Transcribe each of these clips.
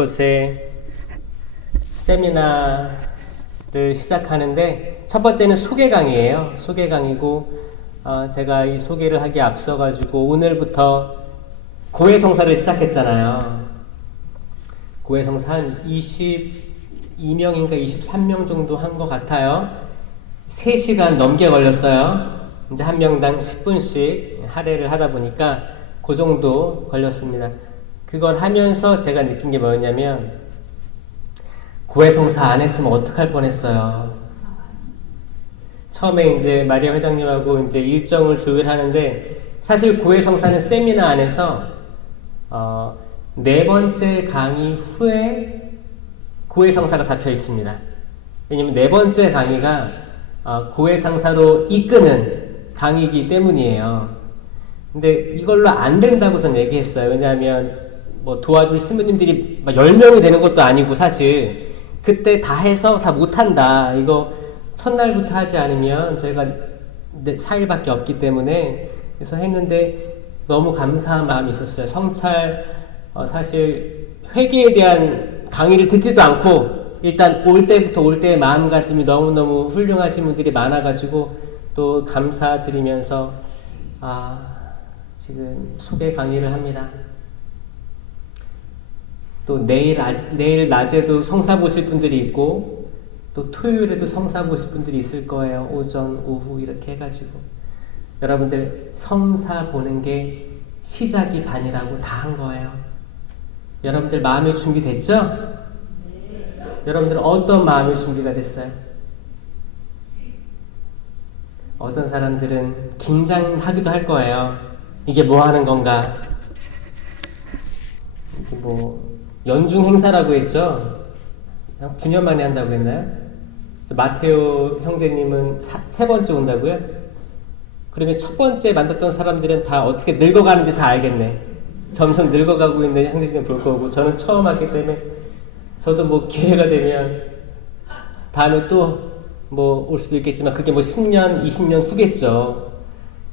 이곳에 세미나를 시작하는데 첫 번째는 소개 강의예요. 소개 강의고 제가 이 소개를 하기에 앞서 가지고 오늘부터 고해성사를 시작했잖아요. 고해성사 한 22명인가 23명 정도 한 것 같아요. 3시간 넘게 걸렸어요. 이제 한 명당 10분씩 할애를 하다 보니까 그 정도 걸렸습니다. 그걸 하면서 제가 느낀 게 뭐였냐면 고해성사 안 했으면 어떡할 뻔했어요. 처음에 이제 마리아 회장님하고 이제 일정을 조율하는데 사실 고해성사는 세미나 안에서 4번째 강의 후에 고해성사가 잡혀 있습니다. 왜냐면 4번째 강의가 고해성사로 이끄는 강의이기 때문이에요. 근데 이걸로 안 된다고 전 얘기했어요. 왜냐하면 뭐 도와줄 신부님들이 막 10명이 되는 것도 아니고 사실 그때 다 해서 다 못한다. 이거 첫날부터 하지 않으면 저희가 4일밖에 없기 때문에 그래서 했는데 너무 감사한 마음이 있었어요. 성찰 사실 회개에 대한 강의를 듣지도 않고 일단 올 때부터 올 때의 마음가짐이 너무너무 훌륭하신 분들이 많아가지고 또 감사드리면서 지금 소개 강의를 합니다. 또 내일 낮에도 성사 보실 분들이 있고 또 토요일에도 성사 보실 분들이 있을 거예요. 오전, 오후 이렇게 해가지고 여러분들 성사 보는 게 시작이 반이라고 다 한 거예요. 여러분들 마음의 준비 됐죠? 네. 여러분들 어떤 마음의 준비가 됐어요? 어떤 사람들은 긴장하기도 할 거예요. 이게 뭐 하는 건가? 이게 뭐 연중 행사라고 했죠? 9년 만에 한다고 했나요? 마테오 형제님은 3번째 온다고요? 그러면 첫 번째 만났던 사람들은 다 어떻게 늙어가는지 다 알겠네. 점점 늙어가고 있는 형제님 볼 거고 저는 처음 왔기 때문에 저도 뭐 기회가 되면 다음에 또 뭐 올 수도 있겠지만 그게 뭐 10년, 20년 후겠죠.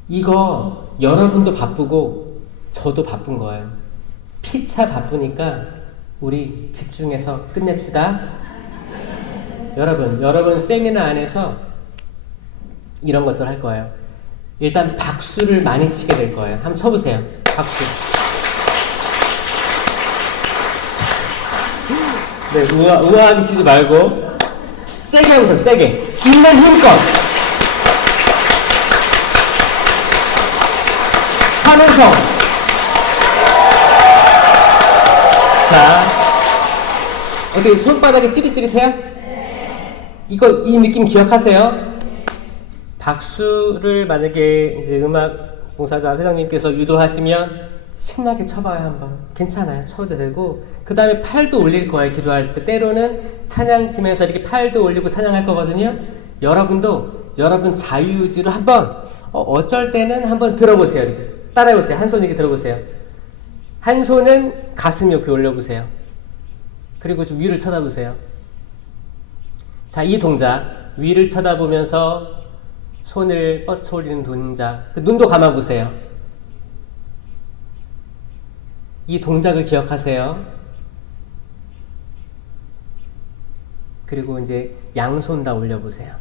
이거 여러분도 바쁘고 저도 바쁜 거예요. 피차 바쁘니까 우리 집중해서 끝냅시다. 여러분 세미나 안에서 이런 것들 할 거예요. 일단 박수를 많이 치게 될 거예요. 한번 쳐보세요. 박수. 네, 우아하게 치지 말고 세게 하면서 세게 있는 힘껏 하면서 자 어떻게 손바닥이 찌릿찌릿해요? 네. 이 느낌 기억하세요? 박수를 만약에 이제 음악 봉사자 회장님께서 유도하시면 신나게 쳐봐요. 한번 괜찮아요. 쳐도 되고 그 다음에 팔도 올릴 거예요. 기도할 때 때로는 찬양팀에서 이렇게 팔도 올리고 찬양할 거거든요. 여러분도 여러분 자유의지로 한번 어쩔 때는 한번 들어보세요. 이렇게 따라해보세요. 한 손 이렇게 들어보세요. 한 손은 가슴 옆에 올려보세요. 그리고 좀 위를 쳐다보세요. 자, 이 동작 위를 쳐다보면서 손을 뻗쳐 올리는 동작. 그 눈도 감아보세요. 이 동작을 기억하세요. 그리고 이제 양손 다 올려보세요.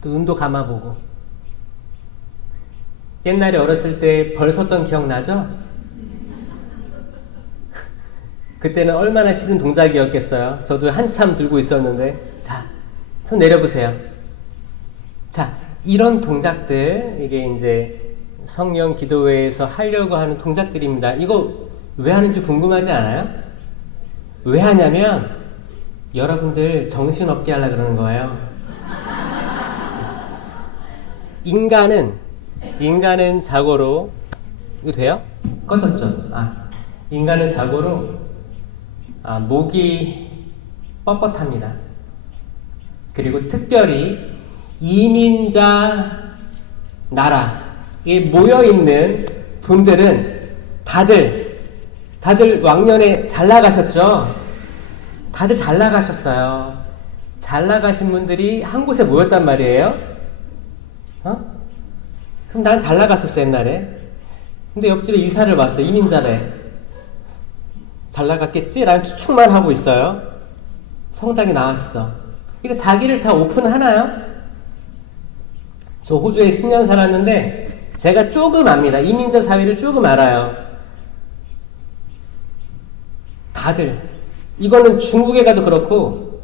또 눈도 감아보고. 옛날에 어렸을 때 벌 섰던 기억나죠? 그때는 얼마나 싫은 동작이었겠어요. 저도 한참 들고 있었는데. 자, 손 내려보세요. 자, 이런 동작들 이게 이제 성령 기도회에서 하려고 하는 동작들입니다. 이거 왜 하는지 궁금하지 않아요? 왜 하냐면 여러분들 정신없게 하려고 그러는 거예요. 인간은 자고로 이거 돼요? 꺼졌죠? 인간은 자고로 목이 뻣뻣합니다. 그리고 특별히 이민자 나라에 모여있는 분들은 다들 왕년에 잘 나가셨죠? 다들 잘 나가셨어요. 잘 나가신 분들이 한 곳에 모였단 말이에요. 그럼 난 잘 나갔었어 옛날에. 근데 옆집에 이사를 왔어요. 이민자래. 잘 나갔겠지? 라는 추측만 하고 있어요. 성당에 나왔어. 이거 자기를 다 오픈하나요? 저 호주에 10년 살았는데 제가 조금 압니다. 이민자 사회를 조금 알아요. 다들 이거는 중국에 가도 그렇고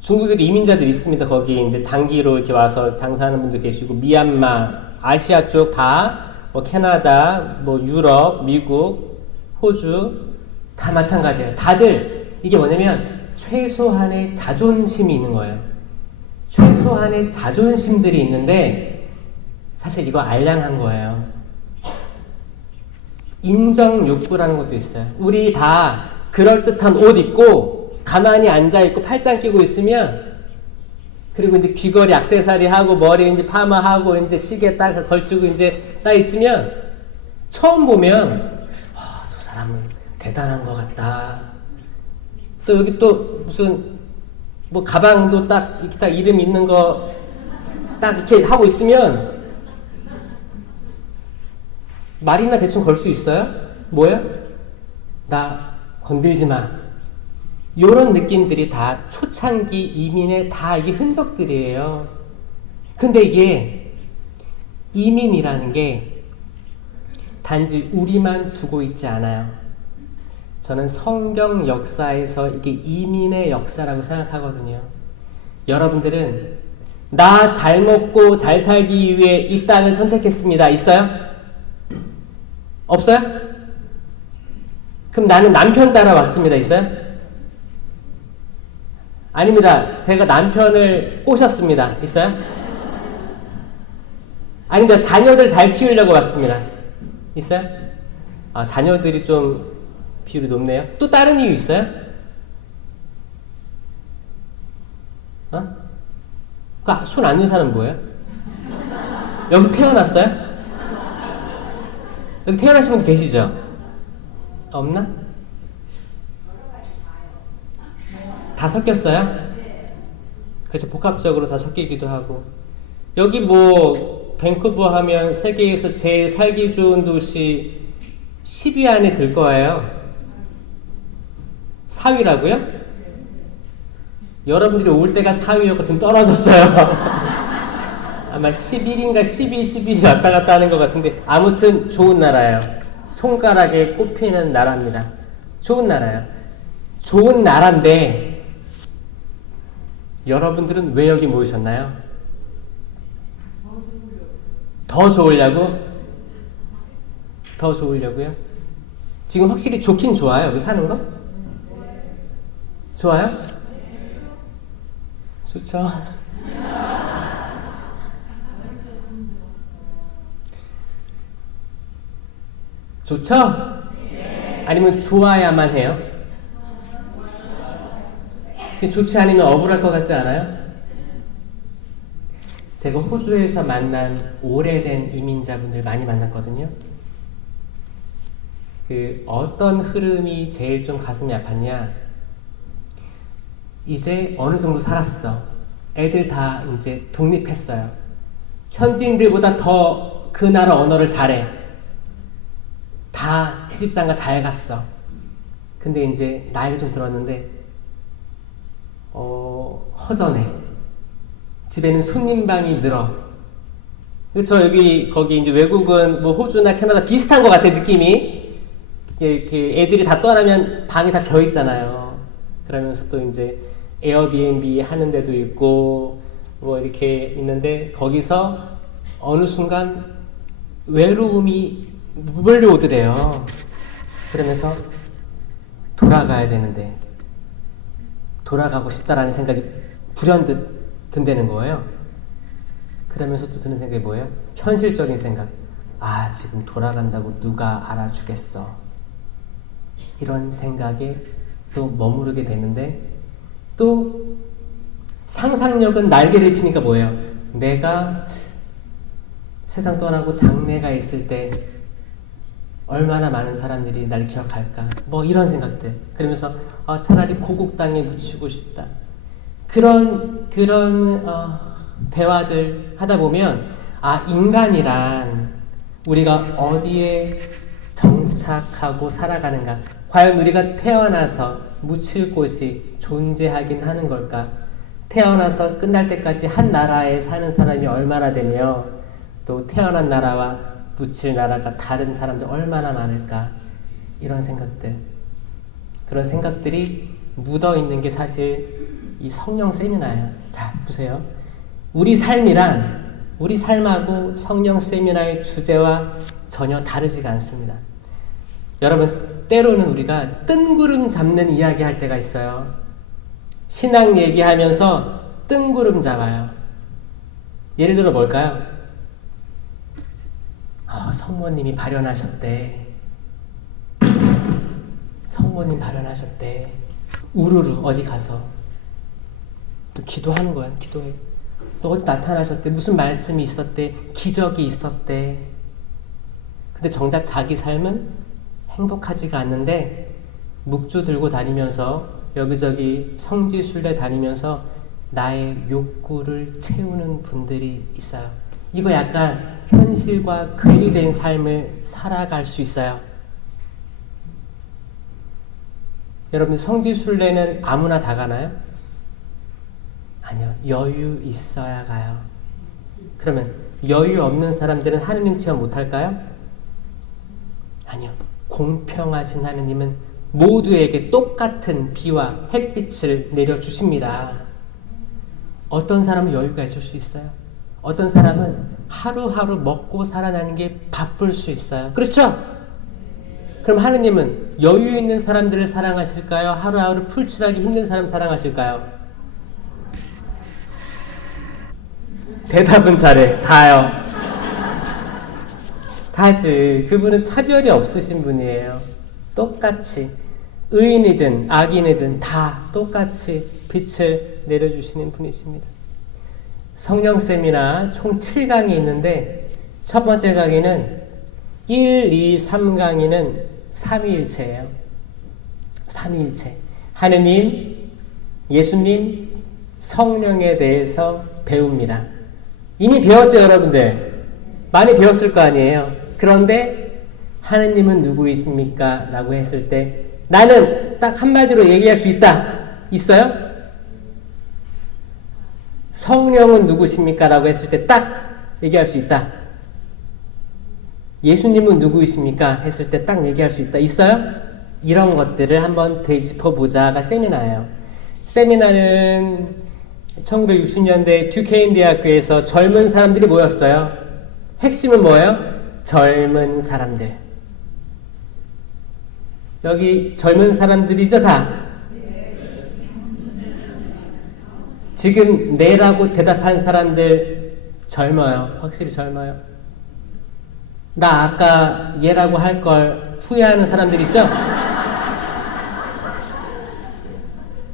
중국에도 이민자들이 있습니다. 거기 이제 단기로 이렇게 와서 장사하는 분도 계시고 미얀마, 아시아 쪽 다 뭐 캐나다, 뭐 유럽, 미국, 호주 다 마찬가지예요. 다들 이게 뭐냐면 최소한의 자존심이 있는 거예요. 최소한의 자존심들이 있는데 사실 이거 알량한 거예요. 인정 욕구라는 것도 있어요. 우리 다 그럴듯한 옷 입고 가만히 앉아 있고 팔짱 끼고 있으면 그리고 이제 귀걸이 액세서리 하고 머리 이제 파마하고 이제 시계 딱 걸치고 이제 딱 있으면 처음 보면 저 사람은 대단한 것 같다. 또 여기 또 무슨 뭐 가방도 딱 이렇게 딱 이름 있는 거 딱 이렇게 하고 있으면 말이나 대충 걸 수 있어요? 뭐야? 나 건들지 마. 요런 느낌들이 다 초창기 이민의 다 이게 흔적들이에요. 근데 이게 이민이라는 게 단지 우리만 두고 있지 않아요. 저는 성경 역사에서 이게 이민의 역사라고 생각하거든요. 여러분들은 나 잘 먹고 잘 살기 위해 이 땅을 선택했습니다. 있어요? 없어요? 그럼 나는 남편 따라왔습니다. 있어요? 아닙니다. 제가 남편을 꼬셨습니다. 있어요? 아닙니다. 자녀들 잘 키우려고 왔습니다. 있어요? 자녀들이 좀 비율이 높네요. 또 다른 이유 있어요? 손 안 든 사람 뭐예요? 여기서 태어났어요? 여기 태어나신 분 계시죠? 없나? 다 섞였어요? 그래서 복합적으로 다 섞이기도 하고. 여기 뭐 밴쿠버 하면 세계에서 제일 살기 좋은 도시 10위 안에 들 거예요. 4위라고요? 여러분들이 올 때가 4위였고 지금 떨어졌어요. 아마 11인가 12, 12 왔다 갔다 하는 것 같은데 아무튼 좋은 나라예요. 손가락에 꼽히는 나라입니다. 좋은 나라예요. 좋은 나라인데 여러분들은 왜 여기 모이셨나요? 더 좋으려고? 더 좋으려고요? 지금 확실히 좋긴 좋아요. 여기 사는 거? 좋아요? 좋죠. 좋죠? 아니면 좋아야만 해요? 좋지 않으면 억울할 것 같지 않아요? 제가 호주에서 만난 오래된 이민자분들 많이 만났거든요. 어떤 흐름이 제일 좀 가슴이 아팠냐? 이제 어느 정도 살았어. 애들 다 이제 독립했어요. 현지인들보다 더 그 나라 언어를 잘해. 다 시집장가 잘 갔어. 근데 이제 나이가 좀 들었는데 허전해. 집에는 손님방이 늘어. 그쵸? 거기 이제 외국은 뭐 호주나 캐나다 비슷한 것 같아, 느낌이. 이렇게 애들이 다 떠나면 방이 다 벼 있잖아요. 그러면서 또 이제 에어비앤비 하는 데도 있고, 뭐 이렇게 있는데, 거기서 어느 순간 외로움이 몰려오더래요. 그러면서 돌아가야 되는데, 돌아가고 싶다라는 생각이 불현듯 든다는 거예요. 그러면서 또 드는 생각이 뭐예요? 현실적인 생각. 지금 돌아간다고 누가 알아주겠어. 이런 생각에 또 머무르게 되는데, 또 상상력은 날개를 피니까 뭐예요? 내가 세상 떠나고 장래가 있을 때 얼마나 많은 사람들이 날 기억할까? 뭐 이런 생각들. 그러면서 차라리 고국 땅에 묻히고 싶다. 그런 대화들 하다 보면 인간이란 우리가 어디에 정착하고 살아가는가? 과연 우리가 태어나서 묻힐 곳이 존재하긴 하는 걸까? 태어나서 끝날 때까지 한 나라에 사는 사람이 얼마나 되며 또 태어난 나라와 묻힐 나라가 다른 사람들 얼마나 많을까? 이런 생각들, 그런 생각들이 묻어있는 게 사실 이 성령 세미나예요. 자, 보세요. 우리 삶하고 성령 세미나의 주제와 전혀 다르지가 않습니다. 여러분, 때로는 우리가 뜬구름 잡는 이야기 할 때가 있어요. 신앙 얘기하면서 뜬구름 잡아요. 예를 들어 뭘까요? 성모님이 발현하셨대. 성모님 발현하셨대. 우르르 어디 가서 또 기도하는 거야. 기도해. 또 어디 나타나셨대. 무슨 말씀이 있었대. 기적이 있었대. 근데 정작 자기 삶은 행복하지가 않는데 묵주 들고 다니면서 여기저기 성지순례 다니면서 나의 욕구를 채우는 분들이 있어요. 이거 약간 현실과 괴리된 삶을 살아갈 수 있어요. 여러분들 성지순례는 아무나 다 가나요? 아니요. 여유 있어야 가요. 그러면 여유 없는 사람들은 하느님 체험 못할까요? 아니요. 공평하신 하느님은 모두에게 똑같은 비와 햇빛을 내려주십니다. 어떤 사람은 여유가 있을 수 있어요. 어떤 사람은 하루하루 먹고 살아나는 게 바쁠 수 있어요. 그렇죠? 그럼 하느님은 여유 있는 사람들을 사랑하실까요? 하루하루 풀칠하기 힘든 사람 사랑하실까요? 대답은 잘해. 다요. 다지. 그분은 차별이 없으신 분이에요. 똑같이 의인이든 악인이든 다 똑같이 빛을 내려주시는 분이십니다. 성령 세미나 총 7강이 있는데 첫 번째 강의는 1, 2, 3강의는 삼위일체예요. 삼위일체. 하느님, 예수님, 성령에 대해서 배웁니다. 이미 배웠죠, 여러분들? 많이 배웠을 거 아니에요. 그런데 하느님은 누구이십니까? 라고 했을 때 나는 딱 한마디로 얘기할 수 있다. 있어요? 성령은 누구십니까? 라고 했을 때 딱 얘기할 수 있다. 예수님은 누구이십니까? 했을 때 딱 얘기할 수 있다. 있어요? 이런 것들을 한번 되짚어보자가 세미나예요. 세미나는 1960년대 듀케인 대학교에서 젊은 사람들이 모였어요. 핵심은 뭐예요? 젊은 사람들. 여기 젊은 사람들이죠, 다? 지금 네라고 대답한 사람들 젊어요. 확실히 젊어요. 나 아까 얘라고 할 걸 후회하는 사람들 있죠?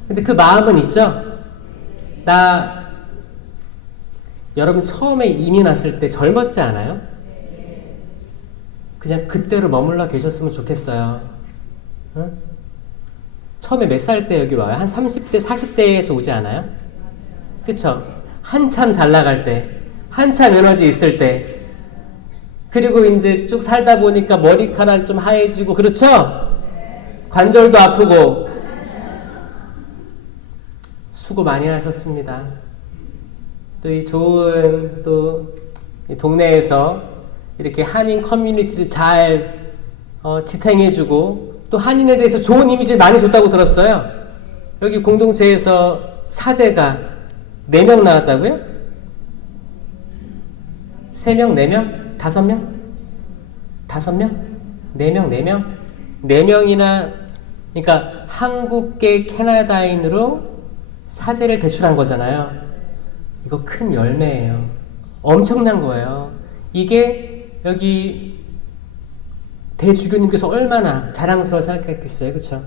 근데 그 마음은 있죠? 여러분 처음에 이민 왔을 때 젊었지 않아요? 그냥 그때로 머물러 계셨으면 좋겠어요. 응? 처음에 몇 살 때 여기 와요? 한 30대, 40대에서 오지 않아요? 그쵸? 한참 잘 나갈 때, 한참 에너지 있을 때, 그리고 이제 쭉 살다 보니까 머리카락 좀 하얘지고, 그렇죠? 관절도 아프고, 수고 많이 하셨습니다. 또 이 좋은 이 동네에서 이렇게 한인 커뮤니티를 잘 지탱해주고 또 한인에 대해서 좋은 이미지를 많이 줬다고 들었어요. 여기 공동체에서 사제가 4명 나왔다고요? 3명? 4명? 5명? 5명? 4명? 4명? 4명이나 그러니까 한국계 캐나다인으로 사제를 배출한 거잖아요. 이거 큰 열매예요. 엄청난 거예요. 이게 여기 대주교님께서 얼마나 자랑스러워 생각했겠어요. 그렇죠?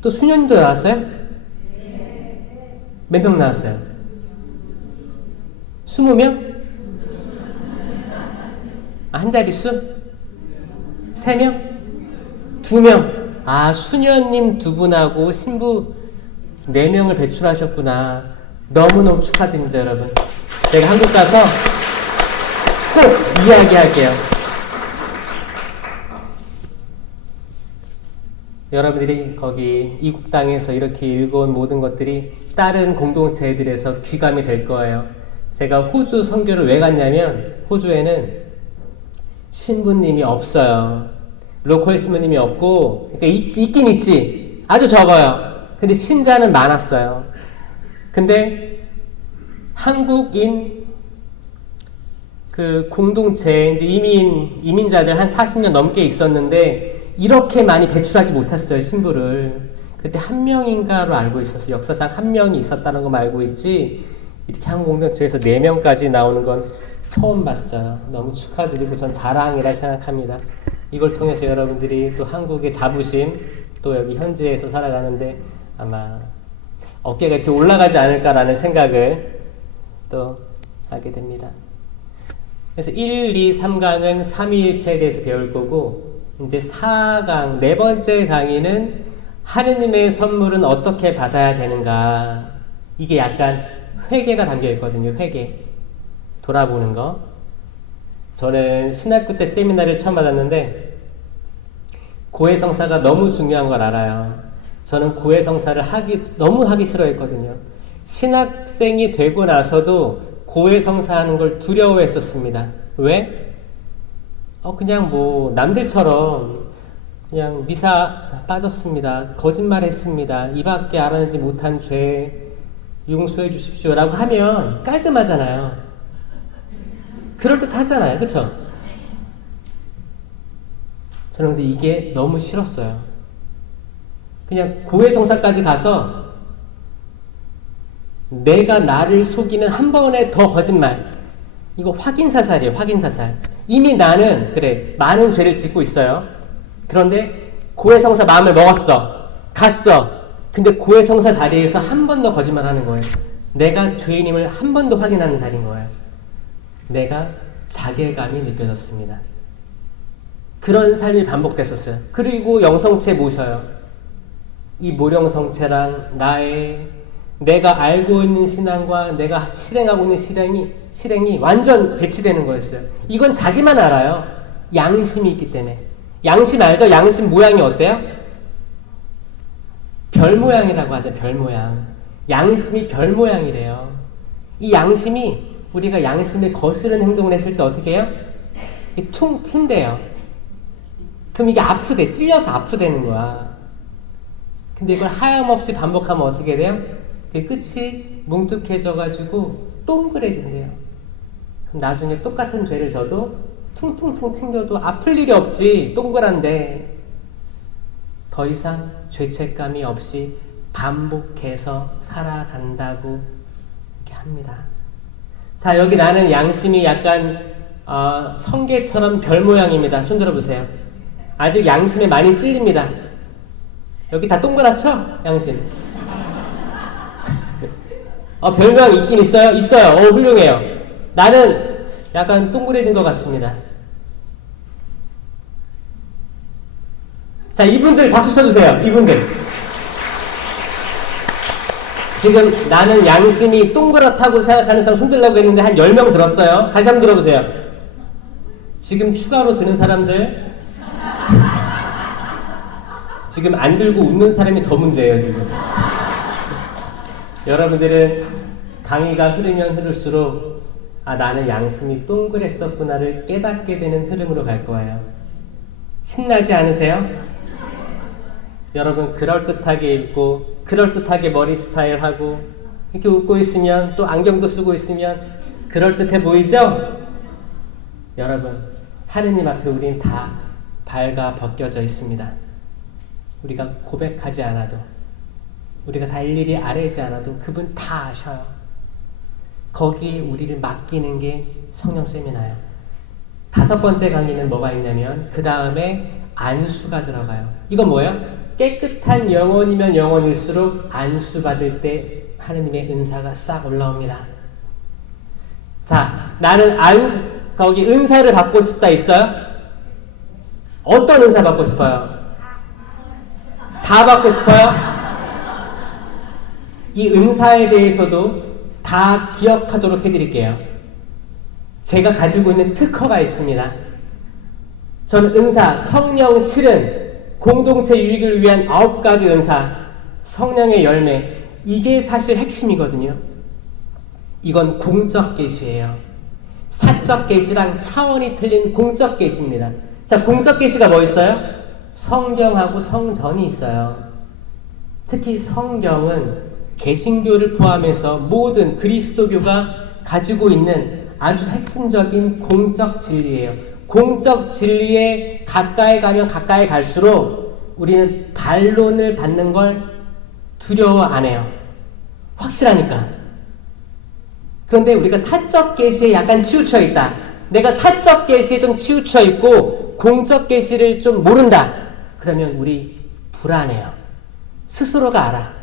또 수녀님도 나왔어요? 몇 명 나왔어요? 20명? 한 자릿수? 3명? 2명? 수녀님 2분하고 신부 4명을 배출하셨구나. 너무너무 축하드립니다, 여러분. 제가 한국 가서 꼭 이야기할게요. 여러분들이 거기 이국 땅에서 이렇게 읽어온 모든 것들이 다른 공동체들에서 귀감이 될 거예요. 제가 호주 선교를 왜 갔냐면 호주에는 신부님이 없어요. 로컬 신부님이 없고, 그러니까 있긴 있지. 아주 적어요. 근데 신자는 많았어요. 근데 한국인 그 공동체, 이제 이민자들 한 40년 넘게 있었는데, 이렇게 많이 배출하지 못했어요, 신부를. 그때 한 명인가로 알고 있었어요. 역사상 한 명이 있었다는 거 알고 있지, 이렇게 한국 공동체에서 4명까지 나오는 건 처음 봤어요. 너무 축하드리고 전 자랑이라 생각합니다. 이걸 통해서 여러분들이 또 한국의 자부심, 또 여기 현지에서 살아가는데 아마 어깨가 이렇게 올라가지 않을까라는 생각을 또 하게 됩니다. 그래서 1, 2, 3강은 삼위일체에 대해서 배울 거고, 이제 4강, 네 번째 강의는 하느님의 선물은 어떻게 받아야 되는가. 이게 약간 회개가 담겨 있거든요. 회개. 돌아보는 거. 저는 신학교 때 세미나를 처음 받았는데 고해성사가 너무 중요한 걸 알아요. 저는 고해성사를 너무 하기 싫어했거든요. 신학생이 되고 나서도 고해성사 하는 걸 두려워했었습니다. 왜? 그냥 뭐 남들처럼 그냥 미사 빠졌습니다. 거짓말했습니다. 이밖에 알아내지 못한 죄 용서해 주십시오 라고 하면 깔끔하잖아요. 그럴듯하잖아요. 그쵸? 저는 근데 이게 너무 싫었어요. 그냥 고해성사까지 가서 내가 나를 속이는 한 번에 더 거짓말, 이거 확인사살이에요. 확인사살. 이미 나는 그래 많은 죄를 짓고 있어요. 그런데 고해성사 마음을 먹었어. 갔어. 근데 고해성사 자리에서 한 번 더 거짓말하는 거예요. 내가 죄인임을 한 번 더 확인하는 자리인 거예요. 내가 자괴감이 느껴졌습니다. 그런 삶이 반복됐었어요. 그리고 영성체 모셔요. 이 모령성체랑 내가 알고 있는 신앙과 내가 실행하고 있는 실행이 완전 배치되는 거였어요. 이건 자기만 알아요. 양심이 있기 때문에. 양심 알죠? 양심 모양이 어때요? 별 모양이라고 하죠. 별 모양. 양심이 별 모양이래요. 이 양심이 우리가 양심에 거스른 행동을 했을 때 어떻게 해요? 퉁 튄대요. 그럼 이게 아프대. 찔려서 아프대는 거야. 근데 이걸 하염없이 반복하면 어떻게 돼요? 그 끝이 뭉툭해져가지고 동그래진대요. 그럼 나중에 똑같은 죄를 져도 퉁퉁퉁 튕겨도 아플 일이 없지. 동그란데 더 이상 죄책감이 없이 반복해서 살아간다고 이렇게 합니다. 자, 여기 나는 양심이 약간 성게처럼 별 모양입니다. 손 들어보세요. 아직 양심에 많이 찔립니다. 여기 다 동그랗죠? 양심. 별 모양 있긴 있어요? 있어요. 훌륭해요. 나는 약간 동그래진 것 같습니다. 자, 이분들 박수 쳐주세요. 이분들. 지금 나는 양심이 동그랗다고 생각하는 사람 손들라고 했는데 한 10명 들었어요. 다시 한번 들어보세요. 지금 추가로 드는 사람들 지금 안 들고 웃는 사람이 더 문제예요. 지금 여러분들은 강의가 흐르면 흐를수록 나는 양심이 동그랬었구나를 깨닫게 되는 흐름으로 갈 거예요. 신나지 않으세요? 여러분 그럴듯하게 입고 그럴듯하게 머리 스타일 하고 이렇게 웃고 있으면 또 안경도 쓰고 있으면 그럴듯해 보이죠? 여러분 하느님 앞에 우린 다 발가 벗겨져 있습니다. 우리가 고백하지 않아도 우리가 다 일일이 아뢰지 않아도 그분 다 아셔요. 거기에 우리를 맡기는 게 성령 세미나예요. 5번째 강의는 뭐가 있냐면 그 다음에 안수가 들어가요. 이건 뭐예요? 깨끗한 영혼이면 영혼일수록 안수 받을 때 하느님의 은사가 싹 올라옵니다. 자, 나는 거기 은사를 받고 싶다 있어요? 어떤 은사 받고 싶어요? 다 받고 싶어요? 이 은사에 대해서도 다 기억하도록 해드릴게요. 제가 가지고 있는 특허가 있습니다. 저는 은사 성령 7은 공동체 유익을 위한 9가지 은사, 성령의 열매, 이게 사실 핵심이거든요. 이건 공적 계시예요. 사적 계시랑 차원이 틀린 공적 계시입니다. 자, 공적 계시가 뭐 있어요? 성경하고 성전이 있어요. 특히 성경은 개신교를 포함해서 모든 그리스도교가 가지고 있는 아주 핵심적인 공적 진리예요. 공적 진리에 가까이 가면 가까이 갈수록 우리는 반론을 받는 걸 두려워 안 해요. 확실하니까. 그런데 우리가 사적 계시에 약간 치우쳐 있다. 내가 사적 계시에 좀 치우쳐 있고 공적 계시를 좀 모른다. 그러면 우리 불안해요. 스스로가 알아.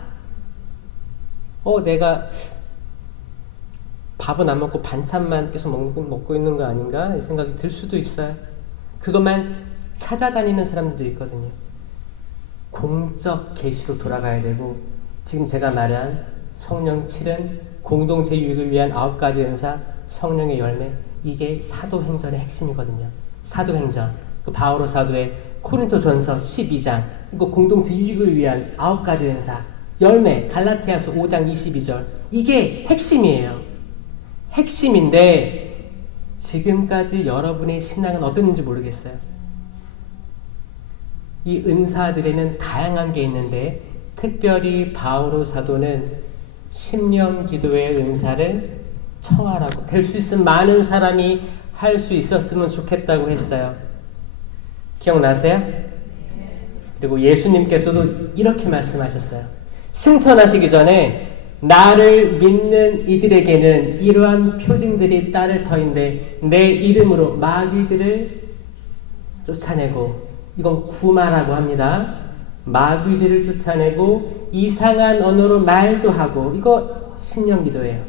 내가 밥은 안 먹고 반찬만 계속 먹고 있는 거 아닌가? 이 생각이 들 수도 있어요. 그것만 찾아다니는 사람들도 있거든요. 공적 계시로 돌아가야 되고, 지금 제가 말한 성령 7은 공동체 유익을 위한 9가지 은사, 성령의 열매, 이게 사도행전의 핵심이거든요. 사도행전, 그 바오로 사도의 코린토전서 12장, 이거 공동체 유익을 위한 9가지 은사, 열매, 갈라티아서 5장 22절, 이게 핵심이에요. 핵심인데 지금까지 여러분의 신앙은 어땠는지 모르겠어요. 이 은사들에는 다양한 게 있는데 특별히 바오로 사도는 심령 기도의 은사를 청하라고, 될 수 있으면 많은 사람이 할 수 있었으면 좋겠다고 했어요. 기억나세요? 그리고 예수님께서도 이렇게 말씀하셨어요. 승천하시기 전에 나를 믿는 이들에게는 이러한 표징들이 따를 터인데 내 이름으로 마귀들을 쫓아내고, 이건 구마라고 합니다. 마귀들을 쫓아내고 이상한 언어로 말도 하고, 이거 심령기도예요.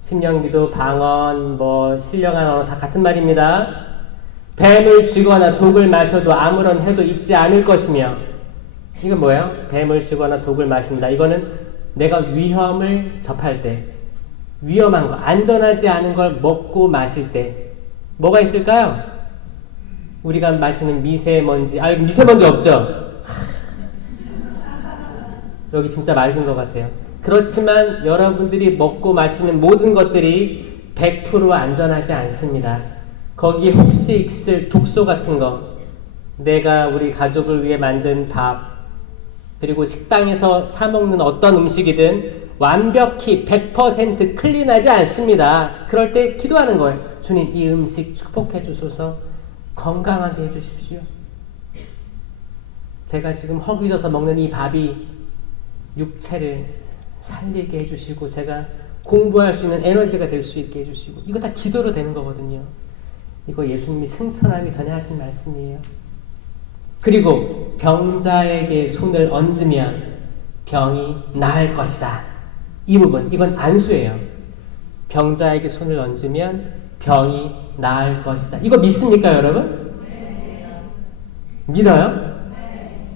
심령기도, 방언, 신령한 언어 다 같은 말입니다. 뱀을 쥐거나 독을 마셔도 아무런 해도 입지 않을 것이며, 이건 뭐예요? 뱀을 쥐거나 독을 마신다. 이거는 내가 위험을 접할 때, 위험한 거, 안전하지 않은 걸 먹고 마실 때 뭐가 있을까요? 우리가 마시는 미세먼지, 미세먼지 없죠? 여기 진짜 맑은 것 같아요. 그렇지만 여러분들이 먹고 마시는 모든 것들이 100% 안전하지 않습니다. 거기에 혹시 있을 독소 같은 거, 내가 우리 가족을 위해 만든 밥, 그리고 식당에서 사 먹는 어떤 음식이든 완벽히 100% 클린하지 않습니다. 그럴 때 기도하는 거예요. 주님, 이 음식 축복해 주소서, 건강하게 해 주십시오. 제가 지금 허기져서 먹는 이 밥이 육체를 살리게 해주시고 제가 공부할 수 있는 에너지가 될 수 있게 해주시고, 이거 다 기도로 되는 거거든요. 이거 예수님이 승천하기 전에 하신 말씀이에요. 그리고 병자에게 손을 얹으면 병이 나을 것이다. 이 부분, 이건 안수예요. 병자에게 손을 얹으면 병이 나을 것이다. 이거 믿습니까, 여러분? 네. 믿어요? 네.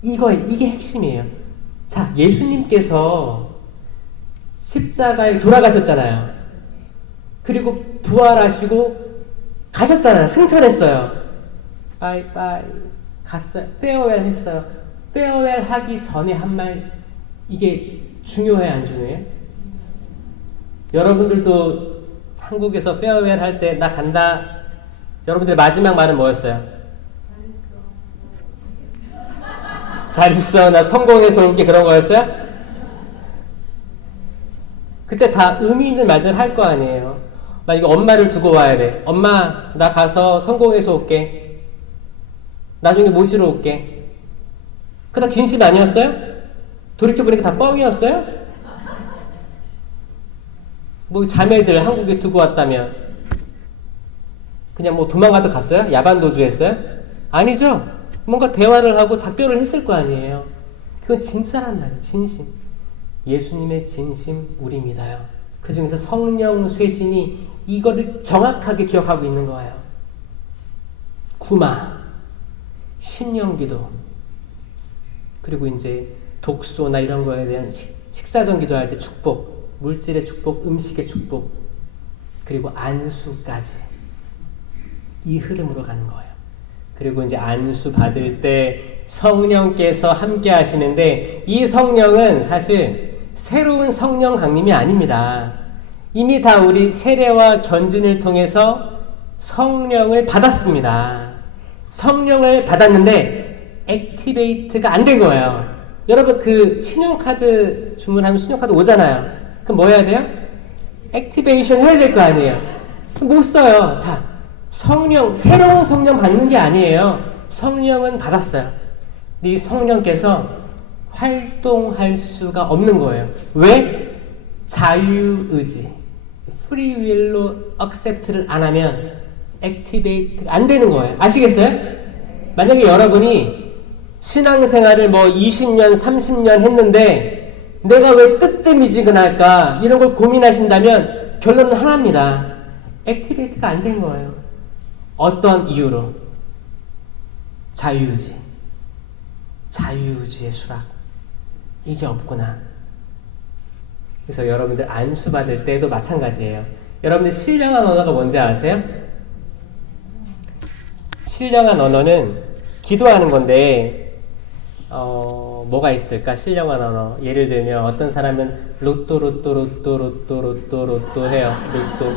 이게 핵심이에요. 자, 예수님께서 십자가에 돌아가셨잖아요. 그리고 부활하시고 가셨잖아요. 승천했어요. 빠이빠이 갔어요. 페어웰 했어요. 페어웰 하기 전에 한 말, 이게 중요해 안 중요해? 여러분들도 한국에서 페어웰 할 때 나 간다, 여러분들 마지막 말은 뭐였어요? 잘 있어, 나 성공해서 올게, 그런 거였어요? 그때 다 의미 있는 말들 할 거 아니에요. 만약에 엄마를 두고 와야 돼. 엄마, 나 가서 성공해서 올게. 나중에 모시러 올게. 그다 진심 아니었어요? 돌이켜보니까 다 뻥이었어요? 자매들 한국에 두고 왔다면 그냥 도망가도 갔어요? 야반도주 했어요? 아니죠. 뭔가 대화를 하고 작별을 했을 거 아니에요. 그건 진짜란 말이에요. 진심. 예수님의 진심 우리 믿어요. 그 중에서 성령 쇄신이 이거를 정확하게 기억하고 있는 거예요. 구마, 심령기도, 그리고 이제 독소나 이런 거에 대한 식사전 기도할 때 축복, 물질의 축복, 음식의 축복, 그리고 안수까지 이 흐름으로 가는 거예요. 그리고 이제 안수 받을 때 성령께서 함께 하시는데 이 성령은 사실 새로운 성령 강림이 아닙니다. 이미 다 우리 세례와 견진을 통해서 성령을 받았습니다. 성령을 받았는데 액티베이트가 안 된 거예요. 여러분 그 신용카드 주문하면 신용카드 오잖아요. 그럼 뭐 해야 돼요? 액티베이션 해야 될 거 아니에요. 못 써요. 자, 성령, 새로운 성령 받는 게 아니에요. 성령은 받았어요. 이 성령께서 활동할 수가 없는 거예요. 왜? 자유의지, 프리윌로 accept를 안 하면 액티베이트가 안 되는 거예요. 아시겠어요? 만약에 여러분이 신앙생활을 뭐 20년, 30년 했는데 내가 왜 뜨뜻미지근할까 이런 걸 고민하신다면 결론은 하나입니다. 액티베이트가 안 된 거예요. 어떤 이유로? 자유의지. 자유의지의 수락. 이게 없구나. 그래서 여러분들 안수 받을 때도 마찬가지예요. 여러분들 신령한 언어가 뭔지 아세요? 신령한 언어는 기도하는 건데 뭐가 있을까? 신령한 언어. 예를 들면 어떤 사람은 로또 해요. 로또.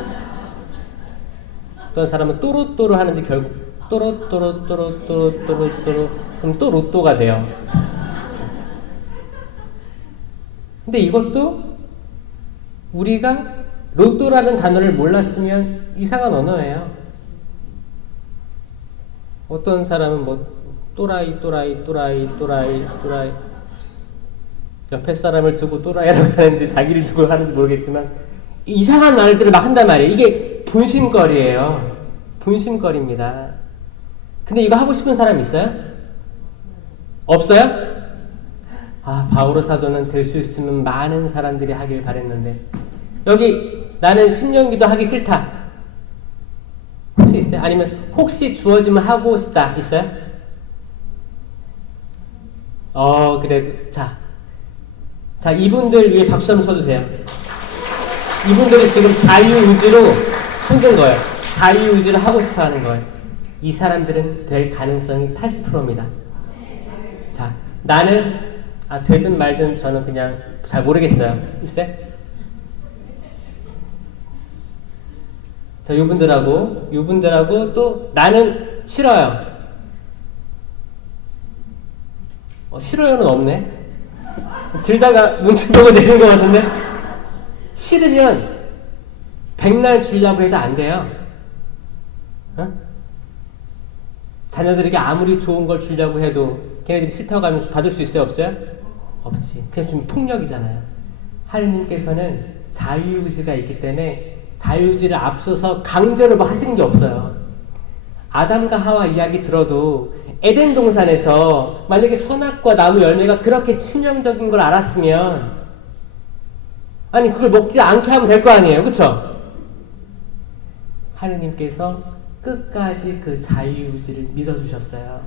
어떤 사람은 또로또로 하는데 결국 또로또로 그럼 또 로또가 돼요. 근데 이것도 우리가 로또라는 단어를 몰랐으면 이상한 언어예요. 어떤 사람은 뭐 또라이 옆에 사람을 두고 또라이라고 하는지 자기를 두고 하는지 모르겠지만 이상한 말들을 막 한단 말이에요. 이게 분심거리예요. 분심거리입니다. 근데 이거 하고 싶은 사람 있어요? 없어요? 아, 바오로 사도는 될 수 있으면 많은 사람들이 하길 바랬는데 여기 나는 신령기도 하기 싫다. 혹시 있어요? 아니면 혹시 주어지면 하고 싶다. 있어요? 그래도 자 이분들 위해 박수 한번 쳐주세요. 이분들이 지금 자유의지로 손든 거예요. 자유의지로 하고 싶어 하는 거예요. 이 사람들은 될 가능성이 80%입니다. 자, 나는 되든 말든 저는 그냥 잘 모르겠어요. 있어요? 자, 이분들하고 또 나는 싫어요. 싫어요는 없네. 들다가 눈치 보고 내린 것 같은데 싫으면 백날 주려고 해도 안 돼요. 자녀들에게 아무리 좋은 걸 주려고 해도 걔네들이 싫다고 하면 받을 수 있어요? 없어요? 없지. 그냥 좀 폭력이잖아요. 하느님께서는 자유의지가 있기 때문에 자유의지를 앞서서 강제로 뭐 하시는 게 없어요. 아담과 하와 이야기 들어도 에덴 동산에서 만약에 선악과 나무 열매가 그렇게 치명적인 걸 알았으면 아니 그걸 먹지 않게 하면 될 거 아니에요. 그쵸? 하느님께서 끝까지 그 자유의지를 믿어주셨어요.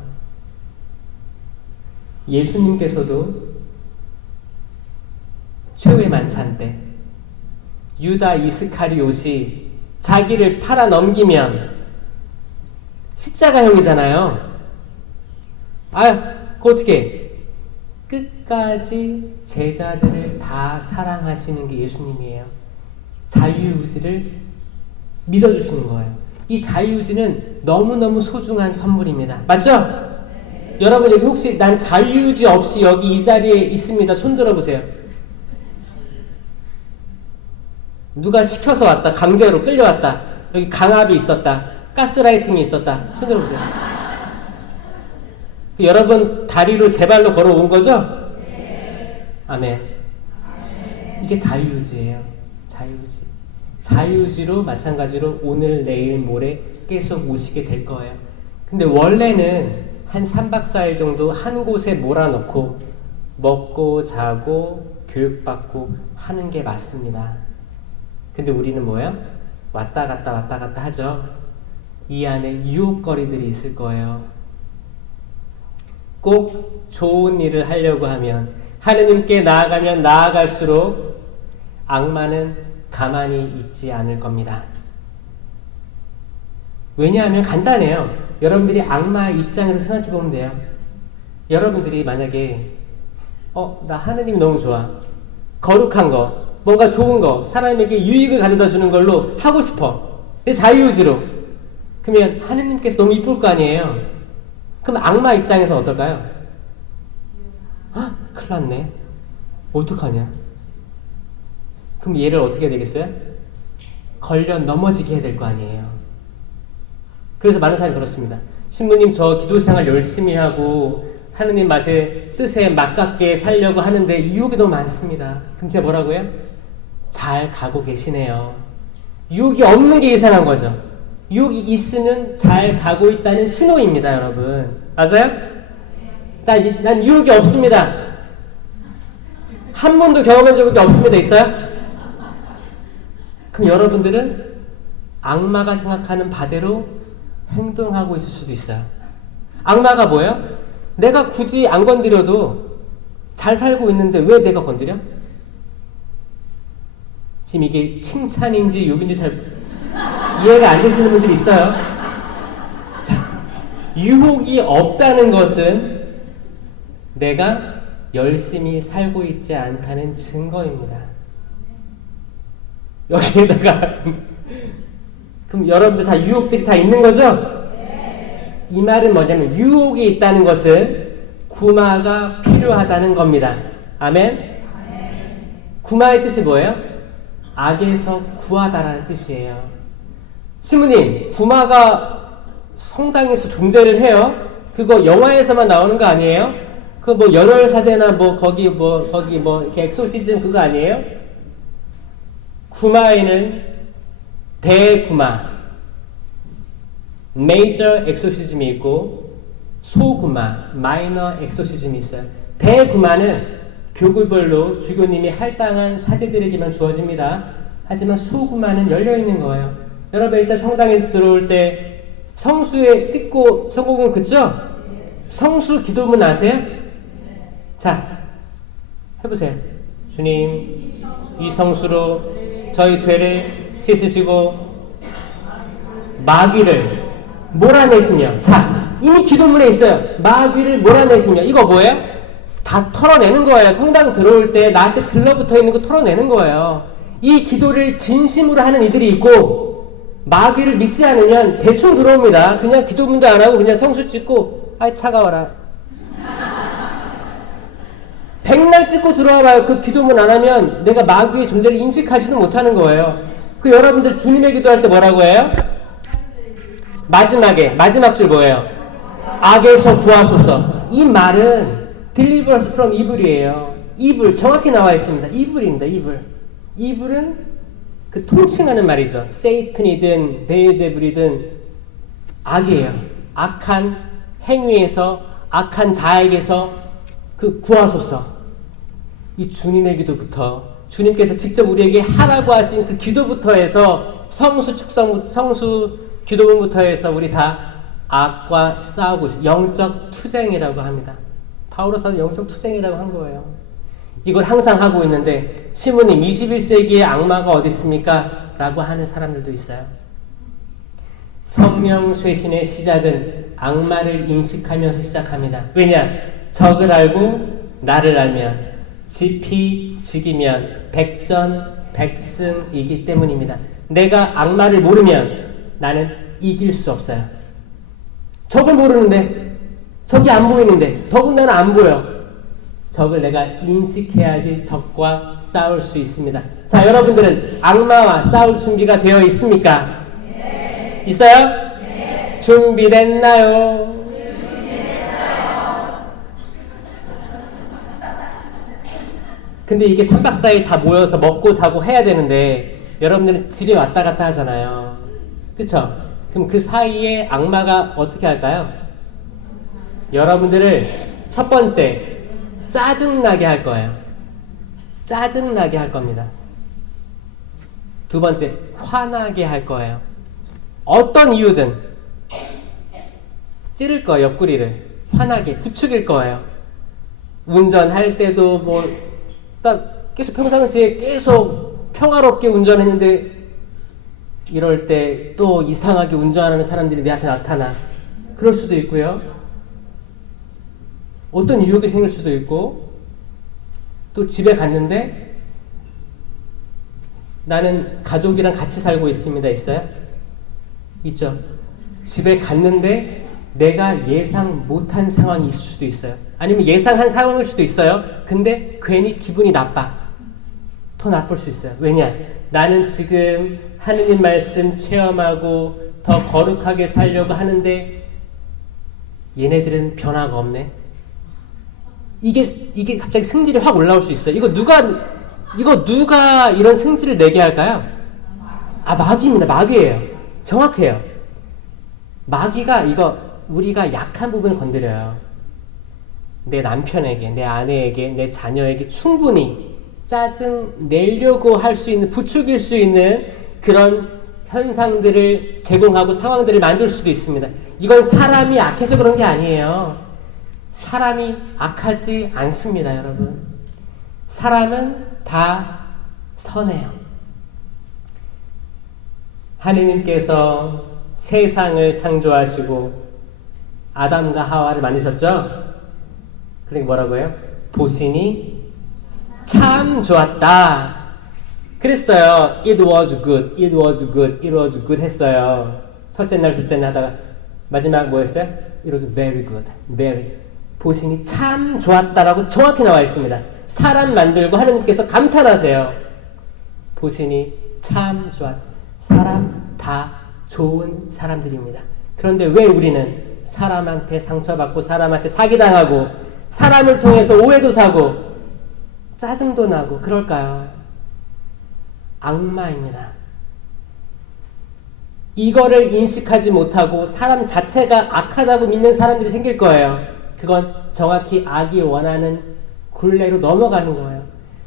예수님께서도 최후의 만찬 때 유다 이스카리옷이 자기를 팔아 넘기면 십자가형이잖아요. 그거 어떻게 끝까지 제자들을 다 사랑하시는 게 예수님이에요. 자유의지를 믿어주시는 거예요. 이 자유의지는 너무너무 소중한 선물입니다. 맞죠? 여러분 여기 혹시 난 자유의지 없이 여기 이 자리에 있습니다. 손 들어보세요. 누가 시켜서 왔다. 강제로 끌려왔다. 여기 강압이 있었다. 가스라이팅이 있었다. 손 들어보세요. 여러분 다리로 제 발로 걸어온 거죠? 아멘. 이게 자유의지예요. 자유의지. 자유의지로 마찬가지로 오늘 내일 모레 계속 오시게 될 거예요. 근데 원래는 한 3박 4일 정도 한 곳에 몰아넣고 먹고 자고 교육받고 하는 게 맞습니다. 근데 우리는 뭐예요? 왔다 갔다 하죠. 이 안에 유혹거리들이 있을 거예요. 꼭 좋은 일을 하려고 하면 하느님께 나아가면 나아갈수록 악마는 가만히 있지 않을 겁니다. 왜냐하면 간단해요. 여러분들이 악마 입장에서 생각해 보면 돼요. 여러분들이 만약에 나 하느님 너무 좋아. 거룩한 거, 뭔가 좋은 거, 사람에게 유익을 가져다 주는 걸로 하고 싶어. 내 자유의지로. 그러면 하느님께서 너무 이쁠 거 아니에요. 그럼 악마 입장에서 어떨까요? 큰일 났네. 어떡하냐? 그럼 얘를 어떻게 해야 되겠어요? 걸려 넘어지게 해야 될 거 아니에요. 그래서 많은 사람이 그렇습니다. 신부님, 저 기도생활 열심히 하고 하느님 맛에 뜻에 맞게 살려고 하는데 유혹이 너무 많습니다. 그럼 제가 뭐라고요? 잘 가고 계시네요. 유혹이 없는 게 이상한 거죠. 유혹이 있으면 잘 가고 있다는 신호입니다, 여러분. 맞아요? 난 유혹이 없습니다. 한 번도 경험한 적이 없습니다. 있어요? 그럼 여러분들은 악마가 생각하는 바대로 행동하고 있을 수도 있어요. 악마가 뭐예요? 내가 굳이 안 건드려도 잘 살고 있는데 왜 내가 건드려? 지금 이게 칭찬인지 욕인지 잘 이해가 안 되시는 분들이 있어요. 자, 유혹이 없다는 것은 내가 열심히 살고 있지 않다는 증거입니다. 여기에다가 그럼 여러분들 다 유혹들이 다 있는 거죠? 네. 이 말은 뭐냐면 유혹이 있다는 것은 구마가 필요하다는 겁니다. 아멘? 아멘. 구마의 뜻이 뭐예요? 악에서 구하다라는 뜻이에요. 신부님, 구마가 성당에서 존재를 해요? 그거 영화에서만 나오는 거 아니에요? 그 뭐 열혈사제나 거기 이렇게 엑소시즘 그거 아니에요? 구마에는 대구마, 메이저 엑소시즘이 있고 소구마, 마이너 엑소시즘이 있어요. 대구마는 교구별로 주교님이 할당한 사제들에게만 주어집니다. 하지만 소구마는 열려있는 거예요. 여러분 일단 성당에서 들어올 때 성수에 찍고 성공은 그죠? 성수 기도문 아세요? 자, 해보세요. 주님, 이 성수로 저희 죄를 씻으시고 마귀를 몰아내시며, 자, 이미 기도문에 있어요. 마귀를 몰아내시며. 이거 뭐예요? 다 털어내는 거예요. 성당 들어올 때 나한테 들러붙어 있는 거 털어내는 거예요. 이 기도를 진심으로 하는 이들이 있고 마귀를 믿지 않으면 대충 들어옵니다. 그냥 기도문도 안 하고 그냥 성수 찍고 아이 차가워라. 백날 찍고 들어와봐요. 그 기도문 안 하면 내가 마귀의 존재를 인식하지도 못하는 거예요. 그 여러분들 주님의 기도할 때 뭐라고 해요? 마지막 줄 뭐예요? 악에서 구하소서. 이 말은 deliver us from evil이에요. evil 정확히 나와 있습니다. evil입니다. evil. evil은 그 통칭하는 말이죠. 세이튼이든 베일제불이든 악이에요. 악한 행위에서 악한 자에게서 그 구하소서. 이 주님의 기도부터 주님께서 직접 우리에게 하라고 하신 그 기도부터 해서 성수 기도문부터 해서 우리 다 악과 싸우고 있어요. 영적 투쟁이라고 합니다. 바울은 영적 투쟁이라고 한 거예요. 이걸 항상 하고 있는데 신부님 21세기의 악마가 어디 있습니까? 라고 하는 사람들도 있어요. 성령 쇄신의 시작은 악마를 인식하면서 시작합니다. 왜냐? 적을 알고 나를 알면 지피지기면 백전백승이기 때문입니다. 내가 악마를 모르면 나는 이길 수 없어요. 적을 모르는데, 적이 안 보이는데, 더군다나 안 보여. 적을 내가 인식해야지 적과 싸울 수 있습니다. 자, 여러분들은 악마와 싸울 준비가 되어 있습니까? 네. 있어요? 네. 준비됐나요? 근데 이게 3박 4일 다 모여서 먹고 자고 해야 되는데 여러분들은 집에 왔다 갔다 하잖아요. 그쵸? 그럼 그 사이에 악마가 어떻게 할까요? 여러분들을 첫 번째 짜증나게 할 거예요. 짜증나게 할 겁니다. 두 번째 화나게 할 거예요. 어떤 이유든 찌를 거예요. 옆구리를 화나게 부추길 거예요. 운전할 때도 딱 계속 평상시에 계속 평화롭게 운전했는데 이럴 때 또 이상하게 운전하는 사람들이 내한테 나타나. 그럴 수도 있고요. 어떤 유혹이 생길 수도 있고, 또 집에 갔는데 나는 가족이랑 같이 살고 있습니다. 있어요? 있죠. 집에 갔는데 내가 예상 못한 상황이 있을 수도 있어요. 아니면 예상한 상황일 수도 있어요. 근데 괜히 기분이 나빠. 더 나쁠 수 있어요. 왜냐? 나는 지금 하느님 말씀 체험하고 더 거룩하게 살려고 하는데 얘네들은 변화가 없네. 이게 갑자기 승질이 확 올라올 수 있어요. 이거 누가 이런 승질을 내게 할까요? 마귀입니다. 마귀예요. 정확해요. 마귀가 우리가 약한 부분을 건드려요. 내 남편에게, 내 아내에게, 내 자녀에게 충분히 짜증 내려고 할 수 있는, 부추길 수 있는 그런 현상들을 제공하고 상황들을 만들 수도 있습니다. 이건 사람이 약해서 그런 게 아니에요. 사람이 악하지 않습니다, 여러분. 사람은 다 선해요. 하느님께서 세상을 창조하시고 아담과 하와를 만드셨죠? 그러니까 뭐라고 해요? 보시니 참 좋았다. 그랬어요. It was good, it was good, it was good 했어요. 첫째 날, 둘째 날 하다가 마지막 뭐였어요? It was very good, very. 보시니 참 좋았다라고 정확히 나와 있습니다. 사람 만들고 하느님께서 감탄하세요. 보시니 참 좋았다. 사람 다 좋은 사람들입니다. 그런데 왜 우리는 사람한테 상처받고 사람한테 사기당하고 사람을 통해서 오해도 사고 짜증도 나고 그럴까요? 악마입니다. 이거를 인식하지 못하고 사람 자체가 악하다고 믿는 사람들이 생길 거예요. 그건 정확히 악이 원하는 굴레로 넘어가는 거예요.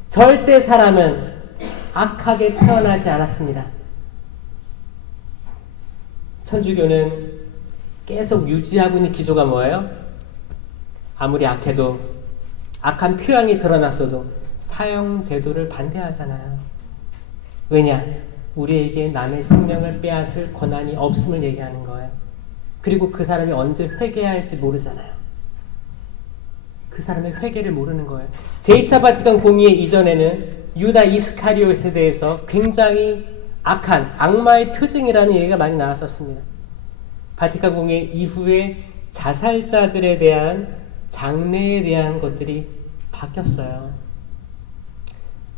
절대 사람은 악하게 태어나지 않았습니다. 천주교는 계속 유지하고 있는 기조가 뭐예요? 아무리 악해도 악한 표양이 드러났어도 사형제도를 반대하잖아요. 왜냐? 우리에게 남의 생명을 빼앗을 권한이 없음을 얘기하는 거예요. 그리고 그 사람이 언제 회개할지 모르잖아요. 그 사람의 회개를 모르는 거예요. 제2차 바티칸 공의회 이전에는 유다 이스카리옷에 대해서 굉장히 악한 악마의 표징이라는 얘기가 많이 나왔었습니다. 바티칸 공의회 이후에 자살자들에 대한 장례에 대한 것들이 바뀌었어요.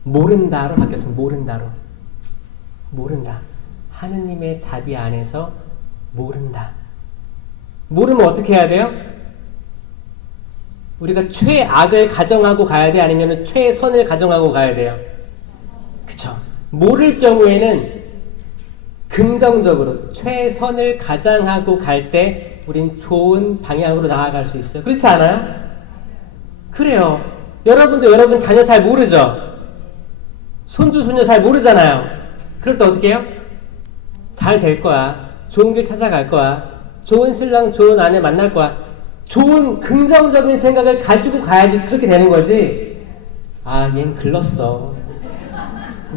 모른다로 바뀌었습니다. 모른다로. 모른다. 하느님의 자비 안에서 모른다. 모르면 어떻게 해야 돼요? 우리가 최악을 가정하고 가야 돼? 아니면 최선을 가정하고 가야 돼요? 그쵸? 모를 경우에는 긍정적으로 최선을 가장하고 갈 때 우린 좋은 방향으로 나아갈 수 있어요. 그렇지 않아요? 그래요. 여러분도 여러분 자녀 잘 모르죠? 손주, 손녀 잘 모르잖아요. 그럴 때 어떻게 해요? 잘 될 거야. 좋은 길 찾아갈 거야. 좋은 신랑, 좋은 아내 만날 거야. 좋은 긍정적인 생각을 가지고 가야지 그렇게 되는 거지. 얜 글렀어.